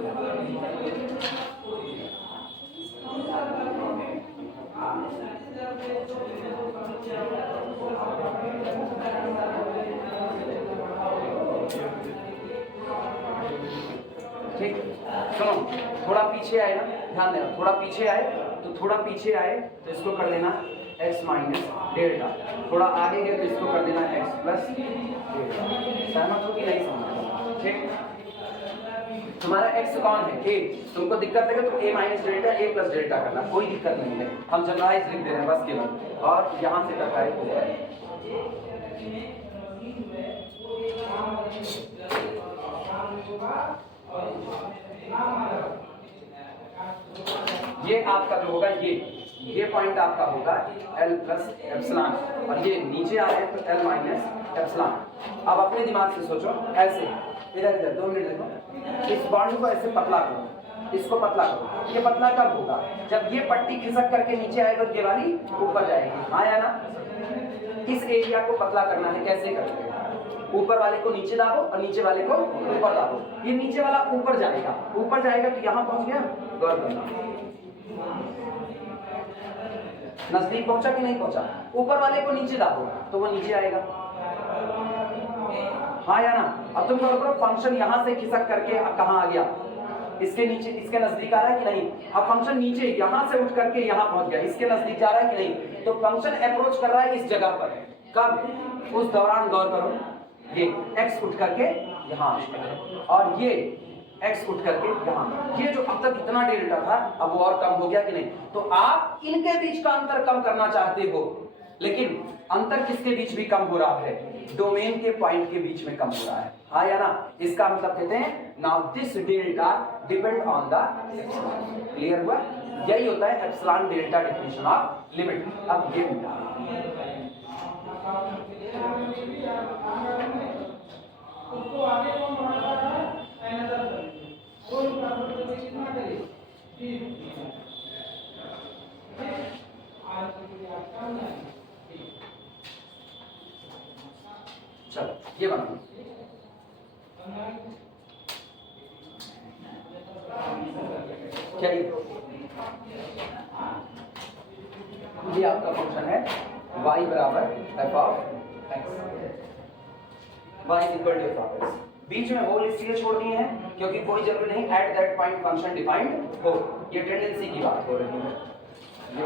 ठीक, सुनो, थोड़ा पीछे आए ना, ध्यान देना, थोड़ा पीछे आए तो थोड़ा पीछे आए तो इसको कर देना x माइनस डेल्टा, थोड़ा आगे गए तो इसको कर देना x प्लस डेल्टा। सहमत हो कि नहीं सहमत? ठीक, तुम्हारा x कौन है? a, तुमको दिक्कत लगे तो a minus delta, a plus delta करना, कोई दिक्कत नहीं है, हम जनरलाइज लिख दे रहे हैं बस केवल, और यहाँ से करता है ये आपका जो होगा, ये पॉइंट आपका होगा L प्लस एप्सिलॉन, और ये नीचे आ रहे हैं तो L माइनस एप्सिलॉन। अब अपने दिमाग से सोचो, ऐसे इधर 2 मिनट देखो, इस बॉन्ड को ऐसे पतला करो, इसको पतला करो। ये पतला कब होगा? जब ये पट्टी खिसक करके नीचे आएगा, ये वाली ऊपर जाएगी, हाँ या ना? इस एरिया को पतला करना है, कैसे करोगे? ऊपर वाले को नीचे दाबो और नीचे वाले को ऊपर दाबो, ये नीचे वाला ऊपर जाएगा, ऊपर जाएगा तो यहाँ पहुंच गया, गौर करना, नजदीक पहुंचा कि नहीं पहुंचा? ऊपर वाले को नीचे दाबो तो वो नीचे आएगा, हाँ या ना? अब तुम करो, फंक्शन यहाँ से खिसक करके कहाँ आ गया? इसके नीचे, इसके नजदीक आ रहा है कि नहीं? अब फंक्शन नीचे यहाँ से उठ करके यहाँ पहुंच गया, इसके नजदीक जा रहा है कि नहीं? तो फंक्शन अप्रोच कर रहा है इस जगह पर, कब? उस दौरान गौर करो, ये x उठ करके यहाँ और ये x उठ करके यहाँ, ये जो अब तक इतना डेल्टा था अब वो और कम हो गया कि नहीं? तो आप इनके बीच का अंतर कम करना चाहते हो, लेकिन अंतर किसके बीच भी कम हो रहा है? डोमेन के पॉइंट के बीच में कम हो रहा है, हाँ या ना? इसका मतलब कहते हैं now this delta depend on the epsilon. Clear हुआ? यही होता है epsilon delta definition of limit. अब ये उसको आगे कौन बढ़ाता है? अनदर कोई प्रॉब्लम कितना करें? चलो ये बना, क्या ये आपका फंक्शन है y बराबर f of x, y equal to f of x। बीच में होल इसलिए छोड़ दिए हैं क्योंकि कोई जरूरी नहीं at that point function defined हो, ये टेंडेंसी की बात हो रही है। ये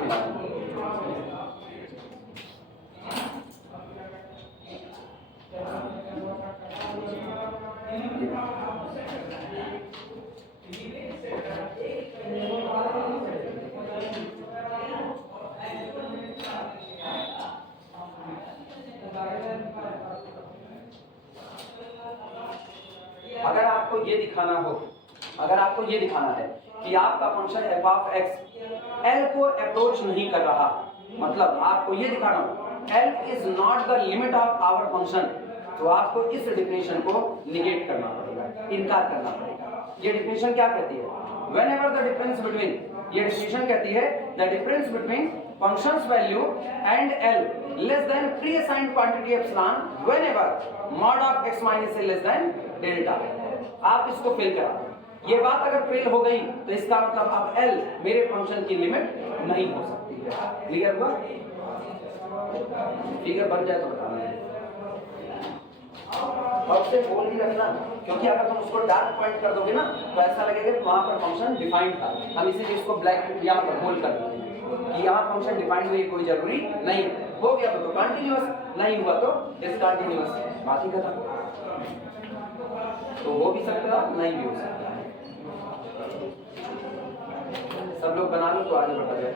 अगर आपको ये दिखाना हो, अगर आपको ये दिखाना है कि आपका function f of x L को अप्रोच नहीं कर रहा, मतलब आपको ये दिखाना हो L is not the limit of our function, तो आपको इस डेफिनेशन को निगेट करना पड़ेगा, इनकार करना पड़ेगा। ये डेफिनेशन क्या कहती है? whenever the difference between, ये डेफिनेशन कहती है the difference between function's value and L less than pre-assigned quantity epsilon whenever mod of x minus L less than delta। आप इसको फिल करा, ये बात अगर फेल हो गई तो इसका मतलब अब L मेरे फंक्शन की लिमिट नहीं हो सकती है। क्लियर हुआ? फिगर बन जाए तो बताना, और उसे बोल ही रखना, क्योंकि अगर तुम उसको डार्क पॉइंट कर दोगे ना तो ऐसा लगेगा कि वहां पर फंक्शन डिफाइंड था। हम इसीलिए इसको ब्लैक यहाँ पर बोल कर देते हैं कि यहाँ फंक्शन डिफाइंड हुई कोई जरूरी नहीं, हो गया तो कंटिन्यूअस, नहीं हुआ तो डिसकंटिन्यूअस, बात ही खत्म। तो हो भी सकता है, नहीं भी हो सकता है। सब लोग बना लो तो आगे बढ़ा जाए।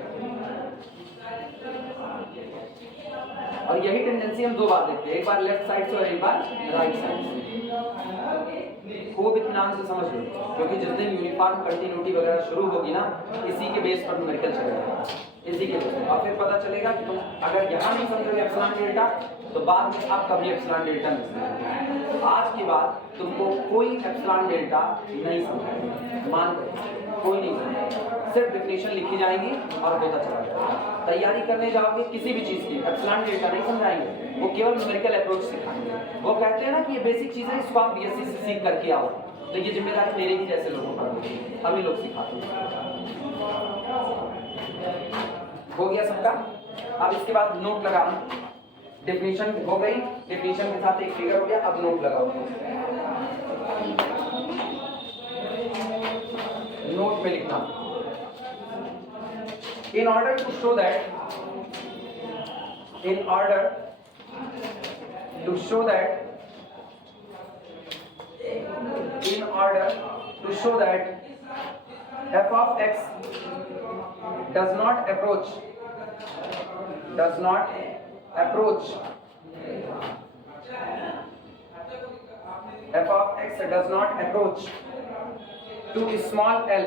और यही टेंडेंसी हम दो बार देखते हैं, एक बार लेफ्ट साइड से और एक बार राइट साइड से। खूब इत्मीनान से समझ लो, क्योंकि जिस दिन यूनिफॉर्म कंटिन्यूटी वगैरह शुरू होगी ना, इसी के बेस पर न्यूमेरिकल चलेगा, इसी के बेस। और फिर पता चलेगा कि तुम अगर यहाँ नहीं समझोगे एप्सिलॉन डेल्टा, तो बाद में आप कभी एप्सिलॉन डेल्टा नहीं समझोगे। आज के बाद तुमको कोई एप्सिलॉन डेल्टा नहीं समझाएगा, मान लो कोई नहीं समझाएगा, सिर्फ डेफिनेशन लिखी जाएंगी और होता चला जाएगा। तैयारी करने जाओगे किसी भी चीज की, एप्सिलॉन डेल्टा नहीं समझाएंगे, वो केवल न्यूमेरिकल अप्रोच सिखाएंगे। वो कहते हैं ना कि ये बेसिक चीजें इसको आप बीएससी से सीख करके आओ, तो ये जिम्मेदारी मेरे ही जैसे लोगों पर होती है, हम ही लोग सिखाते हैं। हो गया सबका? अब इसके बाद नोट लगाना, डेफिनेशन हो गई, डेफिनेशन के साथ एक फिगर हो गया, अब नोट लगाओ। नोट में लिखना, in order to show that f of x does not approach f of x does not approach to small l,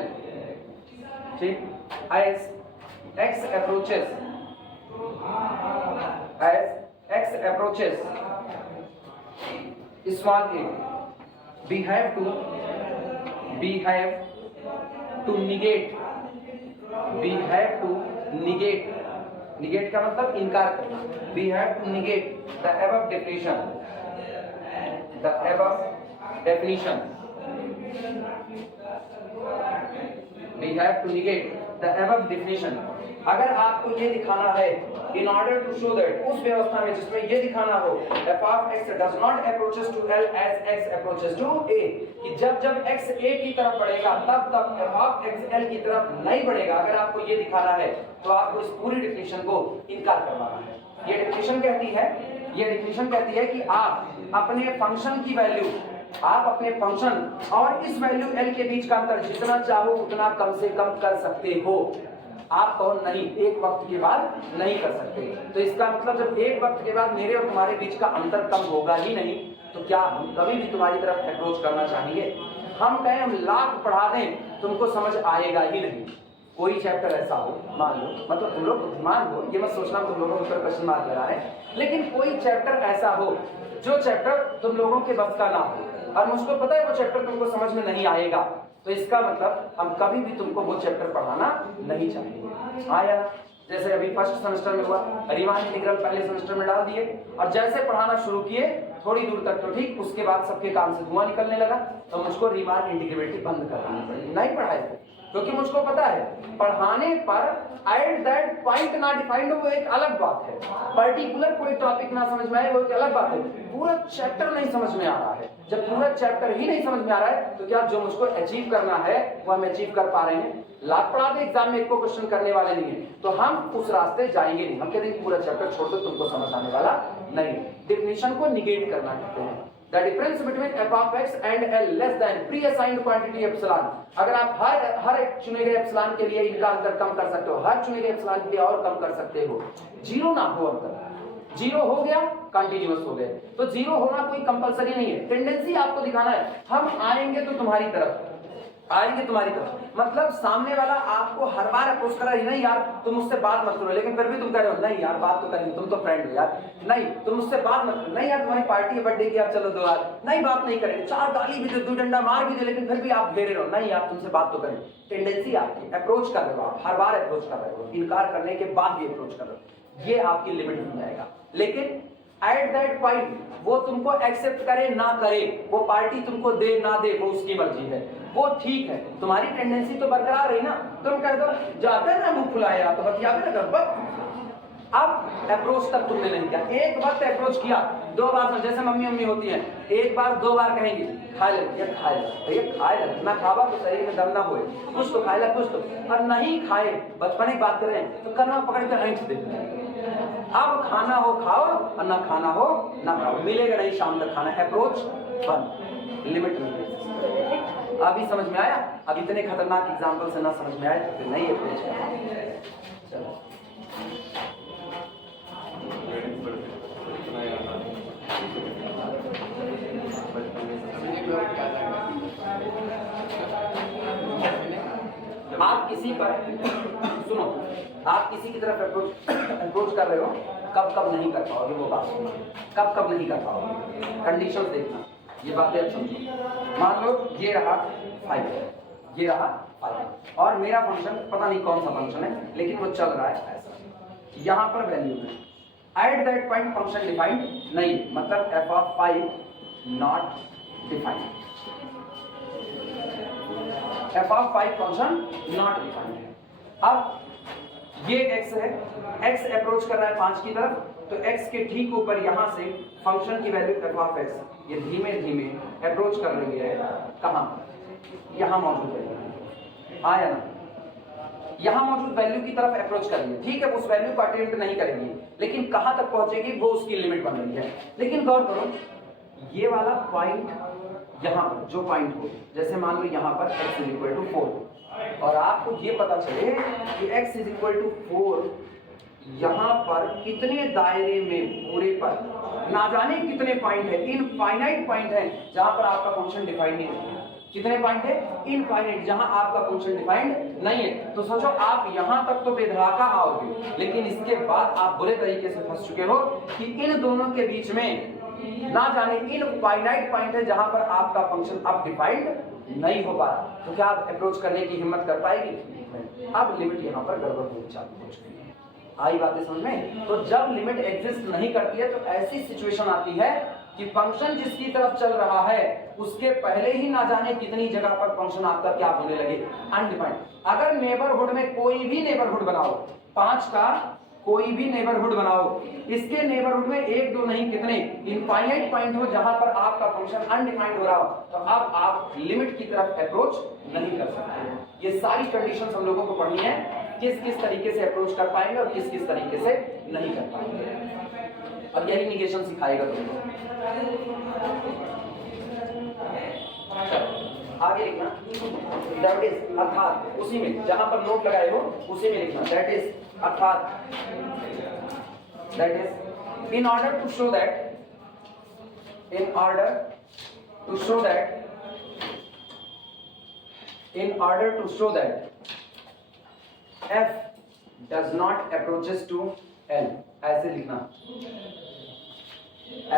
ठीक, as x approaches small a, we have to negate का मतलब इनकार करना। we have to negate the above definition we have to negate the above definition। अगर आपको ये दिखाना है, in order to show that, उस व्यवस्था में जिसमें ये दिखाना हो f of x does not approaches to L as x approaches to a, कि जब x a की तरफ बढ़ेगा तब f of x L की तरफ नहीं बढ़ेगा, अगर आपको ये दिखाना है तो आपको इस पूरी डेफिनेशन को इनकार करवाना है। ये डेफिनेशन कहती है कि आप अपने फंक्शन की वैल्यू, आप अपने फंक्शन और इस वैल्यू L के बीच का अंतर जितना चाहो उतना कम से कम कर सकते हो। आप कहो नहीं, एक वक्त के बाद नहीं कर सकते, तो इसका मतलब जब एक वक्त के बाद मेरे और तुम्हारे बीच का अंतर कम होगा ही नहीं, तो क्या हम कभी भी तुम्हारी तरफ अप्रोच करना चाहेंगे? हम कहें हम लाख पढ़ा दें, तुमको समझ आएगा ही नहीं। कोई चैप्टर ऐसा हो, मान लो, मतलब तुम लोग बुद्धिमान हो, ये मत सोचना तुम लोगों के ऊपर क्वेश्चन मार्क लगा है, लेकिन कोई चैप्टर ऐसा हो जो चैप्टर तुम लोगों के बस का ना हो, और मुझको पता है वो चैप्टर तुमको समझ में नहीं आएगा, तो इसका मतलब हम कभी भी तुमको वो चैप्टर पढ़ाना नहीं चाहेंगे। आया? जैसे अभी फर्स्ट सेमेस्टर में हुआ, रीमान इंटीग्रल पहले सेमेस्टर में डाल दिए, और जैसे पढ़ाना शुरू किए थोड़ी दूर तक तो ठीक, उसके बाद सबके काम से धुआं निकलने लगा, तो मुझको रीमान इंटीग्रेबिलिटी बंद करनी पड़ी, नहीं पढ़ाए थे, क्योंकि मुझको पता है पढ़ाने पर एट दैट पॉइंट ना डिफाइंड हो वो एक अलग बात है, पर्टिकुलर कोई टॉपिक ना समझ में आए वो एक अलग बात है, पूरा चैप्टर नहीं समझ में आ रहा है। जब पूरा चैप्टर ही नहीं समझ में आ रहा है तो क्या जो मुझको अचीव करना है वो हम अचीव कर पा रहे हैं? लाख पढ़ा दे, एग्जाम में एक को क्वेश्चन करने वाले नहीं है, तो हम उस रास्ते जाएंगे नहीं। हम कहते हैं पूरा चैप्टर छोड़ दो, तुमको समझ आने वाला नहीं। डेफिनेशन को निगेट करना कहते हैं। The difference between f of x and L less than pre-assigned quantity epsilon। अगर आप हर एक चुने गए एप्सिलॉन के लिए इनका अंतर कम कर सकते हो, हर चुने गए एप्सिलॉन के लिए और कम कर सकते हो, जीरो ना हो अंतर, जीरो हो गया कंटिन्यूअस हो गए, तो जीरो होना कोई कंपलसरी नहीं है। टेंडेंसी आपको दिखाना है, हम आएंगे तो तुम्हारी तरफ, मतलब सामने वाला आपको हर बार अप्रोच करा रही, नहीं यार तुम मुझसे बात मत करो, लेकिन फिर भी तुम कह रहे हो नहीं यार बात तो करेंगे, तुम तो फ्रेंड हो यार, नहीं तुम मुझसे बात मत करो, नहीं यार तुम्हारी पार्टी है बर्थडे की यार चलो दो यार, नहीं बात नहीं करेंगे, चार गाली भी दे, दो डंडा मार भी दे, लेकिन फिर भी आप घेरे रहो, नहीं यार तुमसे बात तो करेंगे। टेंडेंसी आपकी अप्रोच कर रहे हो, आप हर बार अप्रोच कर रहे हो, इनकार करने के बाद भी अप्रोच कर रहे हो, ये आपकी लिमिट बन जाएगा। लेकिन एट दैट पॉइंट वो तुमको एक्सेप्ट करे ना करे, वो पार्टी तुमको दे ना दे, वो उसकी मर्जी है, वो ठीक है, तुम्हारी टेंडेंसी तो बरकरार रही ना। तुम कह दो जाकर ना मुंह फुलाया तो बतियाबे ना कर, अब अप्रोच तक तुमने नहीं किया, एक वक्त अप्रोच किया, दो बार, जैसे मम्मी होती है, एक बार दो बार कहेंगी खाए लग ना, खावा तो शरीर में दम ना होए, कुछ तो खाए लग, कुछ तो, और नहीं खाए, बचपन की बात करें तो कन्ना पकड़ के ऐंठ दे। अब खाना हो खाओ और ना खाना हो ना खाओ, मिलेगा नहीं शाम तक खाना, अप्रोच बंद, लिमिट नहीं। अभी समझ में आया? अब इतने खतरनाक एग्जाम्पल से ना समझ में आए तो फिर नहीं अप्रोच करना। चलो आप किसी पर सुनो, आप किसी की तरफ अप्रोच कर रहे हो, कब कब नहीं कर पाओगे वो बात सुनो, कब कब नहीं कर पाओगे, कंडीशंस देखना, ये बातें अब समझो। मान लो ये रहा 5, ये रहा 5 और मेरा फंक्शन पता नहीं कौन सा फंक्शन है लेकिन वो चल रहा है ऐसा, यहाँ पर वैल्यू है, at that point function defined नहीं, मतलब f of 5 not defined, f of 5 function not defined है। अब ये x है, x अप्रोच कर रहा है 5 की तरफ, तो x के ठीक ऊपर यहां से फंक्शन की वैल्यू f of x ये धीमे धीमे अप्रोच कर रही है, कहां? यहां मौजूद है, आया ना, यहां मौजूद वैल्यू की तरफ अप्रोच कर रही है, ठीक है, उस वैल्यू को अटेम्प्ट नहीं करेगी लेकिन कहां तक पहुंचेगी वो उसकी लिमिट बन रही है। लेकिन गौर करो, ये वाला पॉइंट यहां पर जो पॉइंट हो, जैसे मान लो यहां पर x = 4 और आपको ये पता चले कि x = 4 यहां पर कितने दायरे में पूरे पर ना जाने कितने पॉइंट है, इनफाइनाइट पॉइंट है जहां पर आपका फंक्शन डिफाइंड नहीं है। कितने पॉइंट है? इनफाइनाइट, जहां आपका फंक्शन डिफाइंड नहीं है। तो सोचो आप यहां तक तो बेधड़ाका आओगे, लेकिन इसके बाद आप बुरे तरीके से फंस चुके हो कि इन दोनों के बीच में ना जाने इनफाइनाइट पॉइंट है जहां पर आपका फंक्शन अब डिफाइंड नहीं हो पा रहा। तो क्या आप अप्रोच करने की हिम्मत कर पाएगी? अब लिमिट यहां पर गड़बड़ हो चुकी है। आई बातें समझ में? तो जब लिमिट एग्जिस्ट नहीं करती है तो ऐसी सिचुएशन आती है कि फंक्शन जिसकी तरफ चल रहा है उसके पहले ही ना जाने कितनी जगह पर फंक्शन आपका क्या होने लगे, अनडिफाइंड। अगर नेबरहुड में कोई भी नेबरहुड बनाओ, 5 का कोई भी नेबरहुड बनाओ, इसके नेबरहुड में 1 2 नहीं कितने इनफाइनाइट पॉइंट हो जहां पर आपका फंक्शन अनडिफाइंड हो रहा हो, तो अब आप लिमिट की तरफ अप्रोच नहीं कर सकते। ये सारी कंडीशंस हम लोगों को पढ़नी है, किस किस तरीके से अप्रोच कर पाएंगे और किस किस तरीके से नहीं कर पाएंगे। अब यही निगेशन सिखाएगा तुमको। आगे लिखना, दैट इज अर्थात, उसी में जहां पर नोट लगाए हो उसी में लिखना, दैट इज अर्थात, that is in order to show that, in order to show that, in order to show that f does not approaches to l, ऐसे लिखना,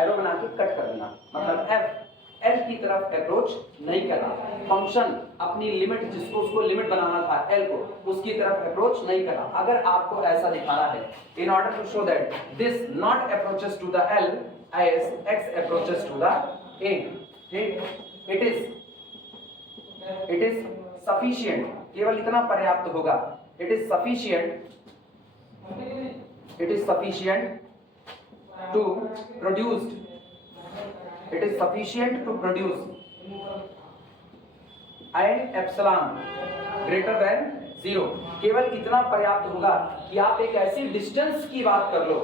एरो बना के कट कर देना, मतलब f l की तरफ अप्रोच नहीं कर रहा, फंक्शन अपनी लिमिट जिसको उसको लिमिट बनाना था l को, उसकी तरफ अप्रोच नहीं कर रहा। अगर आपको ऐसा दिखाना है, in order to show that this not approaches to the l as x approaches to the a, it is sufficient, केवल इतना पर्याप्त होगा, it is sufficient to produce, it is sufficient to produce an epsilon greater than 0, केवल इतना पर्याप्त होगा कि आप एक ऐसी डिस्टेंस की बात कर लो।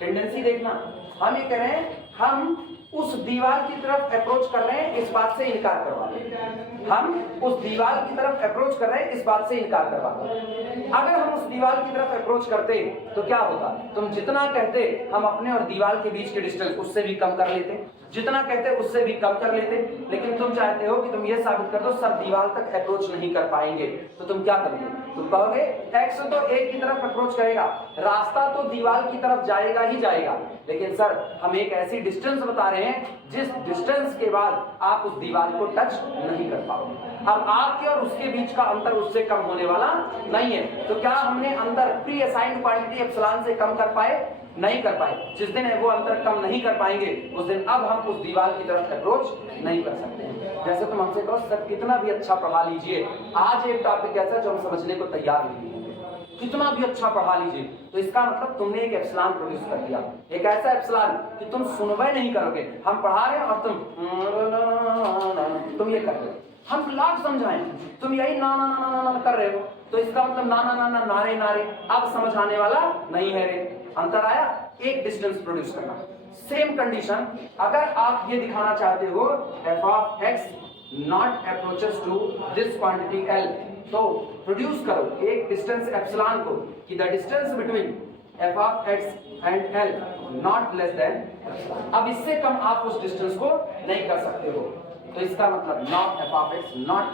टेंडेंसी देखना, हम ये कह रहे हैं हम उस दीवार की तरफ अप्रोच कर रहे हैं, इस बात से इनकार करवा दो। हम उस दीवार की तरफ अप्रोच कर रहे हैं, इस बात से इनकार करवा दो। अगर हम उस दीवार की तरफ अप्रोच करते तो क्या होता? तुम जितना कहते हम अपने और दीवार के बीच के डिस्टेंस उससे भी कम कर लेते, जितना कहते उससे भी कम कर लेते, लेकिन तुम चाहते हो कि तुम ये साबित कर दो सर दीवार तक अप्रोच नहीं कर पाएंगे, तो तुम क्या करोगे? तुम कहोगे एक्स तो a की तरफ अप्रोच करेगा, रास्ता तो दीवार की तरफ जाएगा ही जाएगा, लेकिन सर हम एक ऐसी डिस्टेंस बता रहे हैं जिस डिस्टेंस के बाद आप उस दीवार को टच नहीं कर पाओगे। अब आपके और उसके बीच का अंतर उससे कम होने वाला नहीं है, तो क्या हमने अंतर प्री असाइंड क्वांटिटी एप्सिलॉन से कम कर पाए? नहीं कर पाए। जिस दिन वो अंतर कम नहीं कर पाएंगे उस दिन अब हम उस दीवार की तरफ अप्रोच नहीं कर सकते हैं। जैसे तुम हमसे कहो सर कितना भी अच्छा पढ़ा लीजिए, आज एक टॉपिक ऐसा जो हम समझने को तैयार नहीं है, कितना भी अच्छा पढ़ा लीजिए, तो इसका मतलब तुमने एक एप्सिलॉन प्रोड्यूस कर दिया, एक ऐसा एप्सिलॉन कि तुम सुनवाई नहीं करोगे। हम पढ़ा रहे हैं और तुम ये कर रहे हो, हम लाख समझाएं तुम यही ना ना ना ना ना कर रहे हो, तो इसका मतलब ना ना ना ना नारे नारे अब समझ आने वाला नहीं है रे। अंतर आया? एक डिस्टेंस प्रोड्यूस करना। सेम कंडीशन अगर आप ये दिखाना चाहते हो f of x not approaches to this quantity L, तो प्रोड्यूस करो एक डिस्टेंस एप्सिलॉन को कि the distance between f of x and L not less than, अब इससे कम आप उस डिस्टेंस को नहीं कर सकते हो, तो इसका मतलब not f of x not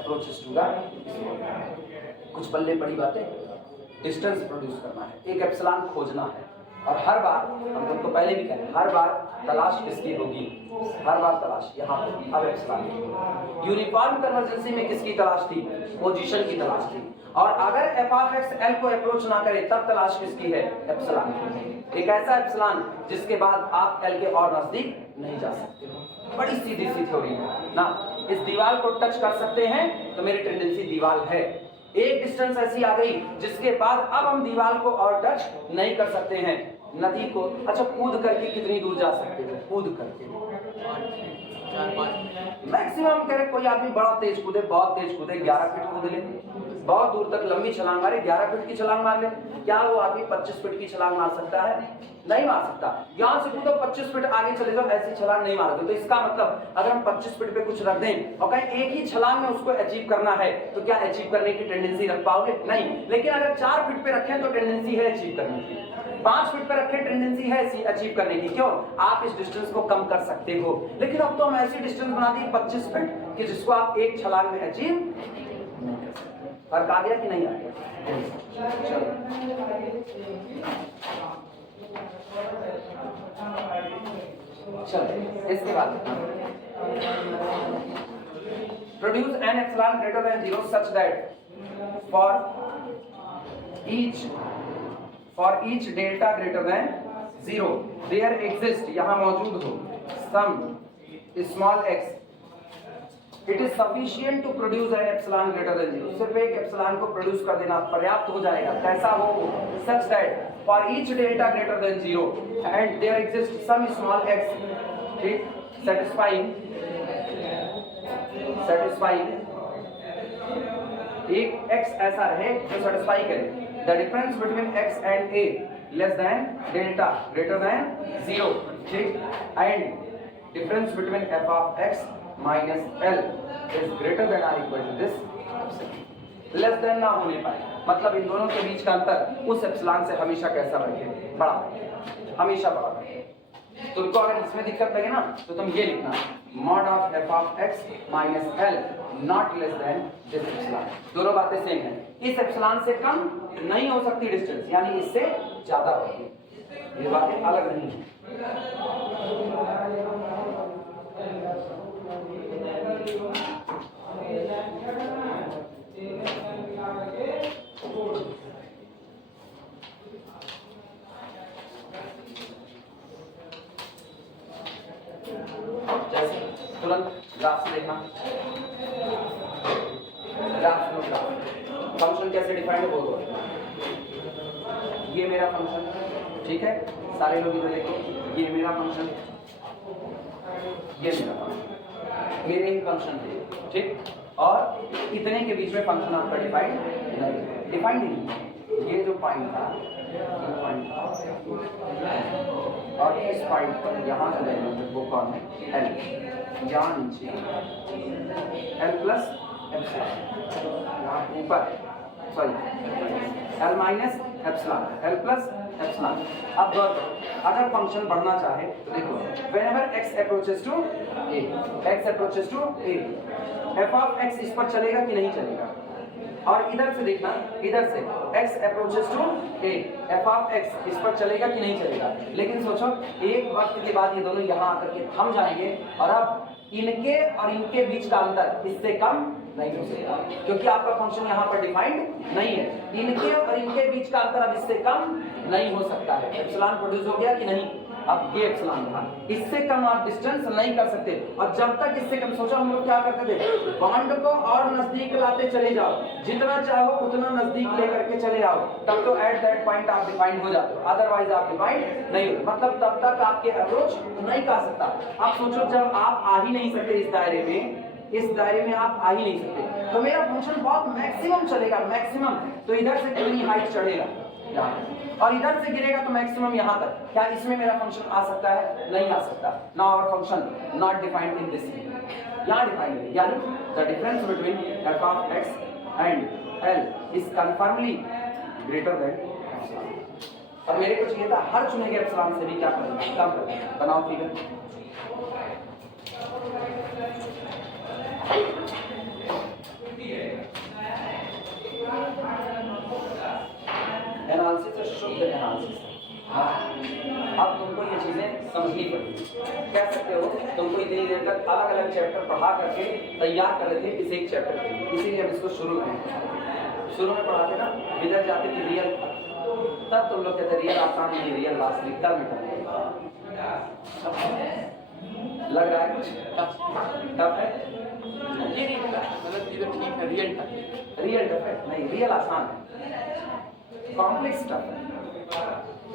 approaches to the, कुछ बल्ले बड़ी बातें, डिस्टेंस प्रोड्यूस करना है, एक एप्सिलॉन खोजना है, और हर बार हम तुमको पहले भी कहें, हर बार तलाश किसकी होगी, हर बार तलाश यहाँ पे अब एप्सिलॉन। यूनिफॉर्म कन्वर्जेंसी में किसकी तलाश थी, पोजीशन की तलाश थी, और अगर f of x L को अप्रोच ना करे तब तलाश किसकी है, एप्सिलॉन की। एक ऐसा एप्सिलॉन जिसके बाद आप L के और नजदीक नहीं जा सकते हो। बड़ी सीधी सी थ्योरी है ना, इस दीवार को टच कर सकते हैं तो मेरी टेंडेंसी दीवार है, एक डिस्टेंस ऐसी आ गई जिसके बाद अब हम दीवार को और टच नहीं कर सकते हैं, नदी को, अच्छा कूद करके कितनी दूर जा सकते हो, कूद करके 4-5 मैक्सिमम कह रहे कोई आदमी बड़ा तेज कूदे, बहुत तेज कूदे, 11 फीट कूद ले, बहुत दूर तक लंबी छलांग मारे, 11 फीट की छलांग मार ले, क्या वो आदमी 25 फीट की छलांग मार सकता है, नहीं मार सकता। यहाँ से कूदो 25 फीट आगे चले जाओ, ऐसी छलांग नहीं मारोगे। तो इसका मतलब अगर हम 25 फीट पे कुछ रख दें और कहें एक ही छलांग में उसको अचीव करना है, तो क्या अचीव करने की टेंडेंसी रख पाओगे, नहीं। लेकिन अगर 4 फीट पे रखें तो टेंडेंसी है अचीव करने की, 5 फीट पे रखें टेंडेंसी है अचीव करने की, क्यों, आप इस डिस्टेंस को कम कर सकते हो। लेकिन अब तो हम ऐसी डिस्टेंस बना दी 25 फीट कि जिसको आप एक छलांग में अचीव नहीं कर सकते। फर्क आ गया कि नहीं आ गया, चलो इसके बाद produce an epsilon greater than 0 such that for each delta greater than 0 there exist, यहां मौजूद हो some small x, it is sufficient to produce an epsilon greater than 0, सिर्फ एक एप्सिलॉन को प्रोड्यूस कर देना पर्याप्त हो जाएगा, कैसा हो, such that for each delta greater than 0 and there exist some small x, ठीक, सेटिस्फाइंग एक x ऐसा रहे जो सेटिस्फाई करे the difference between x and a less than delta greater than 0, ठीक, and difference between f of x minus L is greater than or equal to this, less than ना होने पाए, मतलब इन दोनों के बीच का अंतर उस एप्सिलॉन से हमेशा कैसा रखे, बड़ा, हमेशा बड़ा रखे। तुमको अगर इसमें दिक्कत लगे ना तो तुम ये लिखना mod of f of x minus L not less than this epsilon, दोनों बातें सेम है, इस एप्सिलॉन से कम नहीं हो सकती डिस्टेंस, यानी इससे ज्यादा होगी, ये बातें अलग नहीं है। जैसे तुरंत ग्राफ से देखना, फंक्शन कैसे डिफाइंड हो, ये मेरा फंक्शन, ठीक है, सारे लोग इधर देखो, ये मेरा फंक्शन, ये मेरा फंक्शन, मेरे ही फंक्शन थे, ठीक, और इतने के बीच में फंक्शन आपका डिफाइंड नहीं, ये जो पॉइंट था, और इस पॉइंट पर यहाँ से लेंगे वो कौन है, L, यहाँ नीचे L प्लस एप्सिलॉन, यहाँ ऊपर sorry L minus epsilon, L plus epsilon. अब गौर करो, अगर फंक्शन बढ़ना चाहे तो देखो whenever x approaches to a, x approaches to a, f of x इस पर चलेगा कि नहीं चलेगा, और इधर से देखना, इधर से x approaches to a, f of x इस पर चलेगा कि नहीं चलेगा। लेकिन सोचो एक वक्त के बाद ये दोनों यहाँ आकर के थम जाएंगे और अब इनके और इनके बीच का अंतर इससे कम नहीं हो सकता, क्योंकि आपका फंक्शन यहाँ पर डिफाइंड नहीं है, इनके और इनके बीच का अंतर अब इससे कम नहीं हो सकता है। एप्सिलॉन प्रोड्यूस हो गया कि नहीं, अब ये एप्सिलॉन था, इससे कम आप डिस्टेंस नहीं कर सकते, और जब तक इससे कम, सोचो हम लोग क्या करते थे, बॉन्ड को और नजदीक लाते चले जाओ, जितना चाहो उतना नजदीक लेकर के चले आओ, तब तो एट दैट पॉइंट आप डिफाइंड हो जाते हो, अदरवाइज आप डिफाइंड नहीं हो, मतलब तब तक आपके अप्रोच नहीं कर सकता। अब सोचो जब आप आ ही नहीं सकते इस दायरे में, इस दायरे में आप आ ही नहीं सकते, तो मेरा फंक्शन बहुत मैक्सिमम चलेगा, मैक्सिमम, तो इधर से कितनी हाइट चढ़ेगा, और इधर से गिरेगा तो मैक्सिमम यहाँ तक, क्या इसमें मेरा फंक्शन आ सकता है, नहीं आ सकता। Now our function not defined in this way, यहाँ डिफाइन है, यानी the difference between f of x and l is conformally greater than. और मेरे को चाहिए था हर चुने गए एप्सिलॉन से भी क्या करना, कम करना। बनाओ फिगर। एनालिसिस है, शुद्ध एनालिसिस। हाँ, अब तुमको ये चीजें समझनी पड़ेगी। कह सकते हो तुमको इतनी देर तक अलग अलग चैप्टर पढ़ा करके तैयार कर रहे थे इस एक चैप्टर के लिए, इसीलिए हम इसको शुरू में पढ़ाते ना, इधर जाते कि रियल, तब तुम लोग कहते रियल आसान नहीं, रियल वास्तविक, तब लग रहा है कुछ टफ है। ये नहीं मतलब ये तो ठीक है, रियल टफ है नहीं, रियल आसान है, कॉम्प्लेक्स टफ है।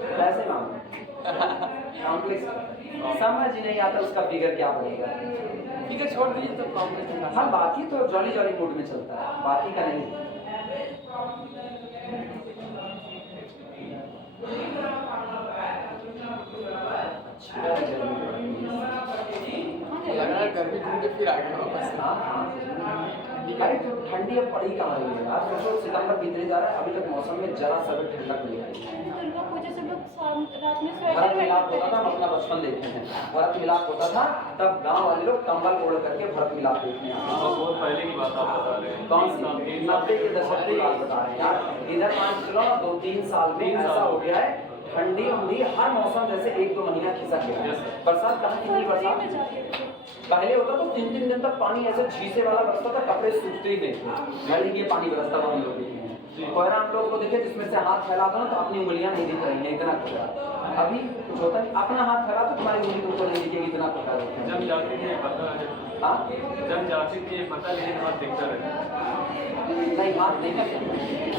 ऐसे मानो कॉम्प्लेक्स समझ ही नहीं आता उसका फिगर क्या बनेगा। फिगर छोड़ दीजिए तो कॉम्प्लेक्स। हाँ, बाकी तो जॉली जॉली मूड में चलता है, बाकी का नहीं। लग रहा है गर्मी घूम के फिर आ गया वापस। अरे तो ठंडी अब पड़ी कहाँ रही है यार, सोचो सितंबर बीतने जा रहा है, अभी तक मौसम में जरा सा भी ठंडक नहीं आई। दुर्गा पूजा से लोग रात में भरत स्वेटर मिलाप होता था, हम अपना बचपन देखे हैं, भरत मिलाप होता था तब गांव वाले लोग कंबल ओढ़ करके भरत मिलाप देखने आते थे। बहुत पहले की बात आप बता रहे हैं। कौन सी? 90 के दशक की बात बता रहे हैं यार। इधर मान के चलो 2-3 साल में ऐसा हो गया है, ठंडी उंडी हर मौसम जैसे 1-2 महीना खिसक गया है। बरसात कहाँ कितनी बरसात पहले होता तो 3-3 दिन तक पानी ऐसे छीसे वाला बरसता था, कपड़े सूखते ही नहीं थे, भले ये पानी बरसता हुआ हम लोग देखे हैं। कोयरा हम लोग को देखे जिसमें से हाथ फैला दो ना तो अपनी उंगलियां नहीं दिख रही हैं, इतना कोयरा। अभी कुछ होता है, अपना हाथ फैला तो तुम्हारी उंगली तुमको नहीं दिखेगी, इतना कोयरा होता है। जब जाती थी ये पता है, हाँ जब जाती थी ये पता, लेकिन हाथ दिखता रहता। नहीं, बात नहीं करते।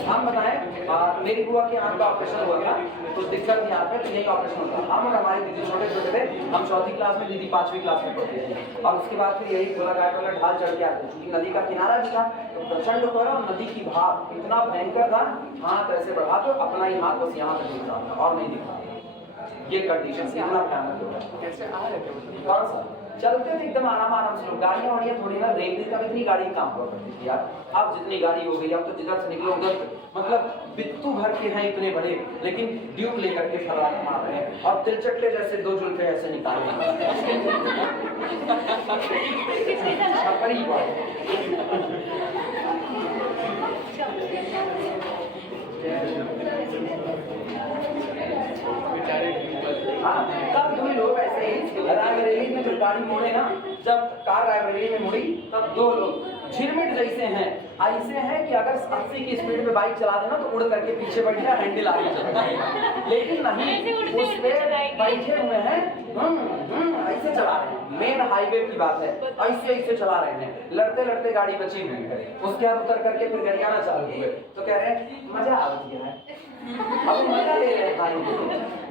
हम बताएं, मेरी बुआ की आंख का ऑपरेशन हुआ था तो दिक्कत नहीं आती, तो यही ऑपरेशन होता। हम और हमारी दीदी छोटे छोटे थे, हम 4वीं क्लास में, दीदी 5वीं क्लास में पढ़ती थी। और उसके बाद फिर यही गोलाघाट वाला ढाल चढ़ के आते, क्योंकि नदी का किनारा भी था तो प्रचंड कोहरा, नदी की भाप इतना भयंकर था, हाथ ऐसे बढ़ा तो अपना ही हाथ बस यहाँ तक दिख रहा था और नहीं दिख रहा। ये कंडीशन इतना भयानक हो रहा है। कैसे आ रहे थे? कौन सा? चलते थे एकदम आराम से लोग, गाड़ियाँ वाड़ियाँ थोड़ी ना, रेलवे का इतनी गाड़ी काम हुआ करती थी यार। अब जितनी गाड़ी हो गई, अब तो जिधर से निकलो उधर मतलब बित्तू भर के हैं इतने बड़े, लेकिन ड्यूब लेकर के फरार मार रहे हैं और तिलचट्टे जैसे 2 जुल्फे ऐसे निकाल रहे हाँ, तब 2 लोग ऐसे ही रायबरेली में जो गाड़ी मुड़े ना, जब कार रायबरेली में मुड़ी तब 2 लोग झिरमिट जैसे हैं, ऐसे हैं कि अगर 80 की स्पीड में बाइक चला देना तो उड़ करके पीछे बैठ गया, हैंडल आगे चल जाएगा। लेकिन नहीं, उस पे बैठे हुए हैं, ऐसे चला रहे हैं। मेन हाईवे की बात है, ऐसे चला रहे हैं, लड़ते लड़ते गाड़ी बची हुई है। उसके बाद उतर करके फिर गरियाना चालू हुए तो कह रहे हैं मजा आ गया है, अब मजा ले रहे हैं भाई,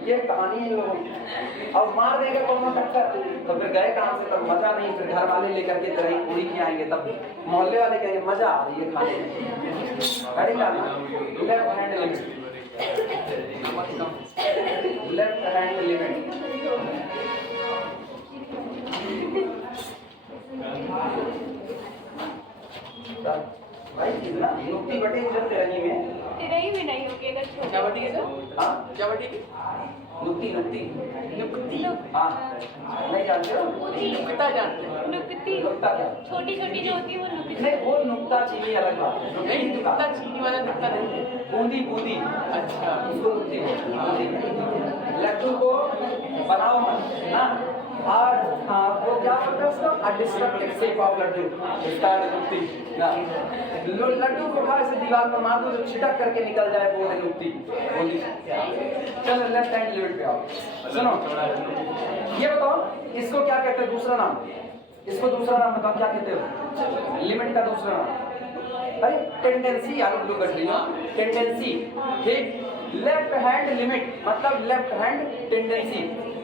ये कहानी है लोगों की। और मार देगा कौन टक्कर तो फिर गए काम से, तब मजा नहीं, फिर घर वाले लेकर के तरह पूरी की आएंगे, तब मोहल्ले वाले कहेंगे मजा आ रही है खाने में। गाड़ी का left hand limit, left hand limit. भाई कितना नुक्ती बटे उधर तेरही में, तेरही में नहीं होगी अगर छोटा। क्या बटी है सर? हाँ क्या बटी है? नुक्ती नुक्ती नुक्ती। हाँ नहीं जानते हो? नुक्ता जानते हैं। नुक्ती नुक्ता क्या? छोटी छोटी जो होती है वो नुक्ती। नहीं, वो नुक्ता चीनी अलग बात है। नहीं, नुक्ता चीनी वाला नुक्ता नहीं। बूंदी बूंदी, अच्छा। उसको नुक्ती बोलते हैं। लड्डू को बनाओ मत ना, और हाँ वो क्या बोलते हैं उसको, अडिस्ट्रक्टिव शेप ऑफ लड्डू, इसका नुक्ती ना। लड्डू को खा ऐसे दीवार पर मार दो जो छिटक करके निकल जाए, वो है नुक्ती बूंदी। चलो लेफ्ट हैंड लिमिट पे आओ। सुनो ये बताओ इसको क्या कहते हैं दूसरा नाम, इसको दूसरा नाम बताओ क्या कहते हो, लिमिट का दूसरा नाम। अरे टेंडेंसी यार, उर्दू कर लिया, टेंडेंसी। ठीक, लेफ्ट हैंड लिमिट मतलब left hand tendency.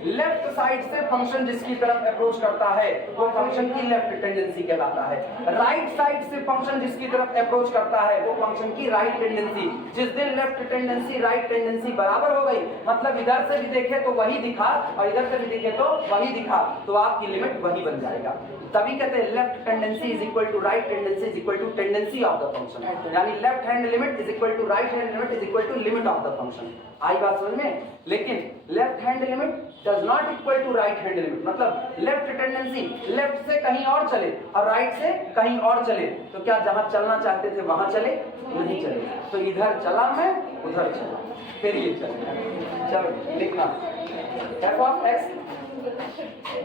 Left side से फंक्शन जिसकी तरफ अप्रोच करता है वो फंक्शन की लेफ्ट टेंडेंसी कहलाता है। राइट साइड से फंक्शन जिसकी तरफ अप्रोच करता है वो फंक्शन की राइट टेंडेंसी। जिस दिन लेफ्ट टेंडेंसी राइट टेंडेंसी बराबर हो गई, मतलब इधर से भी देखे तो वही दिखा और इधर से भी देखे तो वही दिखा, तो आपकी लिमिट वही बन जाएगा। तभी कहते हैं left tendency is equal to right tendency is equal to tendency of the function, यानी left hand limit is equal to right hand limit is equal to limit of the function. आई बात समझ में? लेकिन left hand limit does not equal to right hand limit, मतलब लेफ्ट टेंडेंसी लेफ्ट से कहीं और चले और राइट से कहीं और चले, तो क्या जहां चलना चाहते थे वहां चले? नहीं चले। तो इधर चला मैं, उधर चला, फिर ये चले। चलो लिखना f ऑफ x,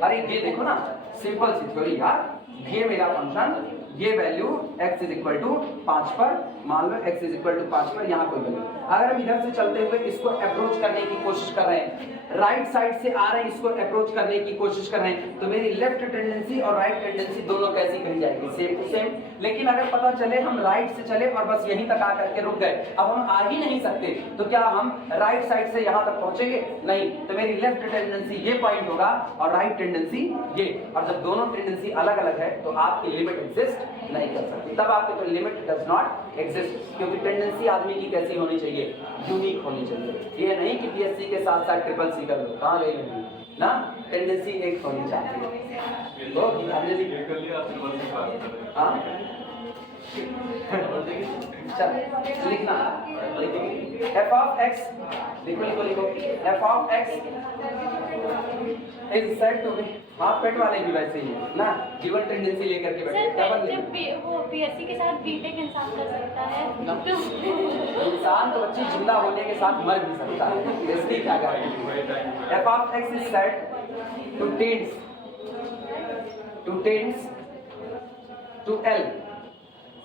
अरे ये देखो ना सिंपल सी थ्योरी यार, ये मेरा फंक्शन, ये value x is equal to 5 पर, मान लो x इज इक्वल टू 5 पर, यहाँ कोई वैल्यू, अगर हम इधर से चलते हुए इसको अप्रोच करने की कोशिश कर रहे हैं, राइट साइड से आ रहे हैं, इसको अप्रोच करने की कोशिश कर रहे हैं, तो मेरी लेफ्ट टेंडेंसी और राइट टेंडेंसी दोनों कैसी बन जाएगी? Same to same. लेकिन अगर पता चले हम राइट से चले और बस यहीं तक आकर के रुक गए, अब हम आ ही नहीं सकते, तो क्या हम राइट साइड से यहाँ तक पहुंचेंगे? नहीं। तो मेरी लेफ्ट टेंडेंसी ये पॉइंट होगा और राइट टेंडेंसी ये, और जब दोनों टेंडेंसी अलग अलग है तो आपकी लिमिट एग्जिस्ट नहीं कर सकती, तब आपके तो लिमिट डज नॉट एग्जिस्ट, क्योंकि टेंडेंसी आदमी की कैसी होनी चाहिए? यूनिक होनी चाहिए। ये नहीं कि पीएससी के साथ साथ ट्रिपल सी कर लो, कहाँ ले लेंगे ना, टेंडेंसी एक होनी चाहिए। तो कर लिया आपने बस एक बात कर रहे हैं। हाँ चल लिखना f ऑफ x, लिखो लिखो लिखो, f of x is said to be, हाँ पेट वाले भी वैसे ही है ना, गिवन टेंडेंसी लेकर के बैठे सर जब वो पीएससी के साथ बीटेक इंसान कर सकता है तो इंसान तो बच्ची जिंदा होने के साथ मर भी सकता है, इसलिए क्या करें? f of x is said to tends to l,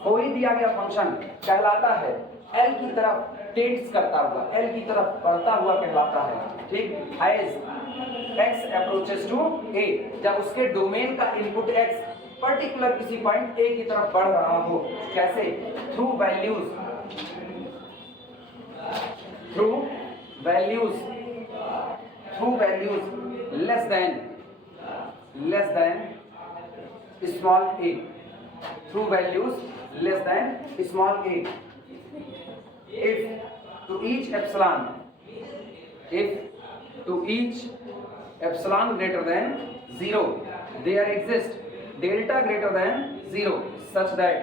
कोई दिया गया फंक्शन कहलाता है L की तरफ टेंड्स करता हुआ, L की तरफ बढ़ता हुआ कहलाता है, ठीक? As x approaches to a, जब उसके डोमेन का इनपुट x पर्टिकुलर किसी पॉइंट a की तरफ बढ़ रहा हो, कैसे? Through values less than small a, through values less than small a, if to each epsilon greater than 0 there exists delta greater than 0 such that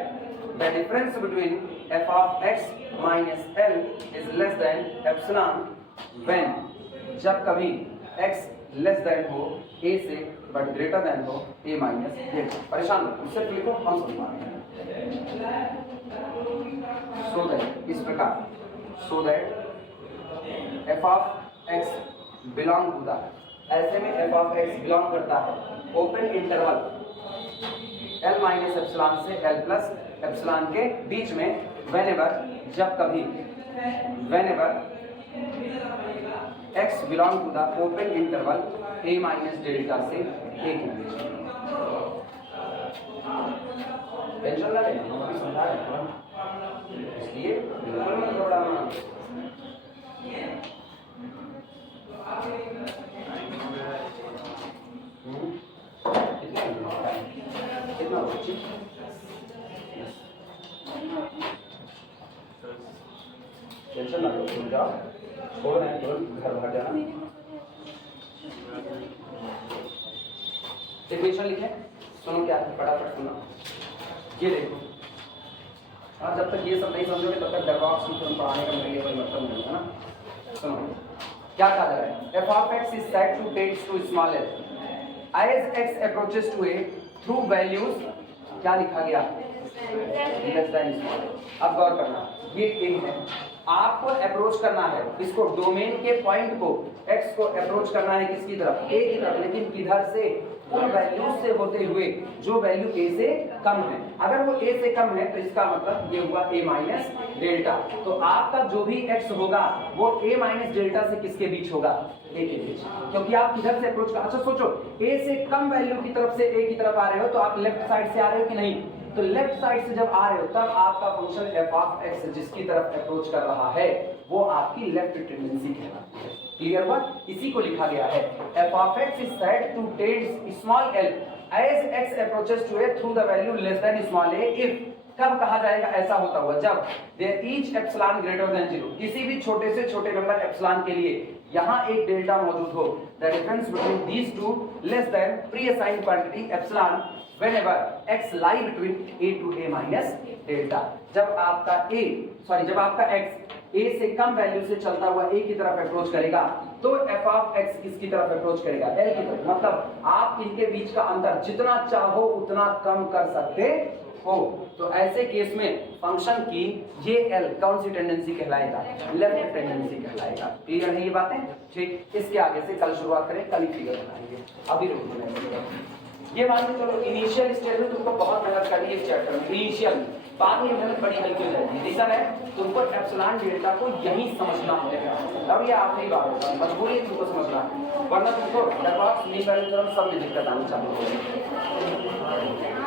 the difference between f of x minus l is less than epsilon when, जब कभी x लेस देन हो a से बट ग्रेटर देन हो a माइनस डेल्टा। परेशान मत, सिर्फ लिखो, हम समझा रहे हैं। सो दैट इस प्रकार, so that f of x belong to the, ऐसे में f ऑफ x बिलोंग करता है open interval l minus epsilon से l प्लस एप्सिलॉन के बीच में, व्हेनेवर, जब कभी, whenever x belong to the open interval a minus delta से a के बीच। टेंशन ना लेना, हम अभी समझा रहे हैं, इसलिए बिल्कुल मत घबराना। कितना बच्ची टेंशन ना लो, तुम जाओ, छोड़ रहे हैं, तुरंत घर भाग जाना। इक्वेशन लिखे, सुनो क्या है, फटाफट सुनो। ये देखो, हाँ जब तक ये सब नहीं समझोगे तब तक डेवॉप्स की तुम पढ़ाने का मेरे कोई मतलब नहीं है ना। सुनो क्या कहा जा रहा है, f of x is said to tend to small l as x approaches to a through values, क्या लिखा गया, less than small। अब गौर करना, ये a है, आपको अप्रोच करना है इसको, डोमेन के पॉइंट को x को अप्रोच करना है किसकी तरफ, a की तरफ, लेकिन किधर से, उन वैल्यूज से होते हुए जो वैल्यू a से कम है। अगर वो a से कम है तो इसका मतलब ये हुआ a माइनस डेल्टा, तो आपका जो भी x होगा वो a माइनस डेल्टा से किसके बीच होगा, a के बीच, क्योंकि आप किधर से अप्रोच कर, अच्छा सोचो a से कम वैल्यू की तरफ से a की तरफ आ रहे हो तो आप लेफ्ट साइड से आ रहे हो कि नहीं, तो लेफ्ट साइड से जब आ रहे हो तब आपका फंक्शन f ऑफ x जिसकी तरफ अप्रोच कर रहा है वो आपकी लेफ्ट टेंडेंसी कहलाती है। क्लियर हुआ? इसी को लिखा गया है f of x is said to tend small l as x approaches to a through the value less than small a if कब कहा जाएगा ऐसा होता हुआ, जब there each epsilon greater than 0, किसी भी छोटे से छोटे नंबर एप्सिलॉन के लिए यहाँ एक डेल्टा मौजूद हो, the difference between these two less than pre-assigned quantity epsilon whenever x lie between a to a minus delta। जब आपका x a से कम वैल्यू से चलता हुआ a की तरफ अप्रोच करेगा तो f of x किसकी तरफ अप्रोच करेगा, l की तरफ। मतलब आप इनके बीच का अंतर जितना चाहो उतना कम कर सकते हो। तो ऐसे केस में फंक्शन की ये l कौन सी टेंडेंसी कहलाएगा, लेफ्ट टेंडेंसी कहलाएगा। क्लियर है ये बातें? ठीक, इसके आगे से कल शुरुआत करें, कल ही फिगर बनाएंगे, अभी रुको। ये मान के चलो इनिशियल स्टेज में तुमको बहुत मेहनत करनी है इस चैप्टर में, इनिशियल, बाद में मेहनत बड़ी हल्की हो जाएगी। रीजन है तुमको एप्सिलॉन डेल्टा को यही समझना होगा, तब ये आखिरी बात होगा, मजबूरी है तुमको समझना, वरना तुमको सब में दिक्कत आनी चालू हो जाएगी।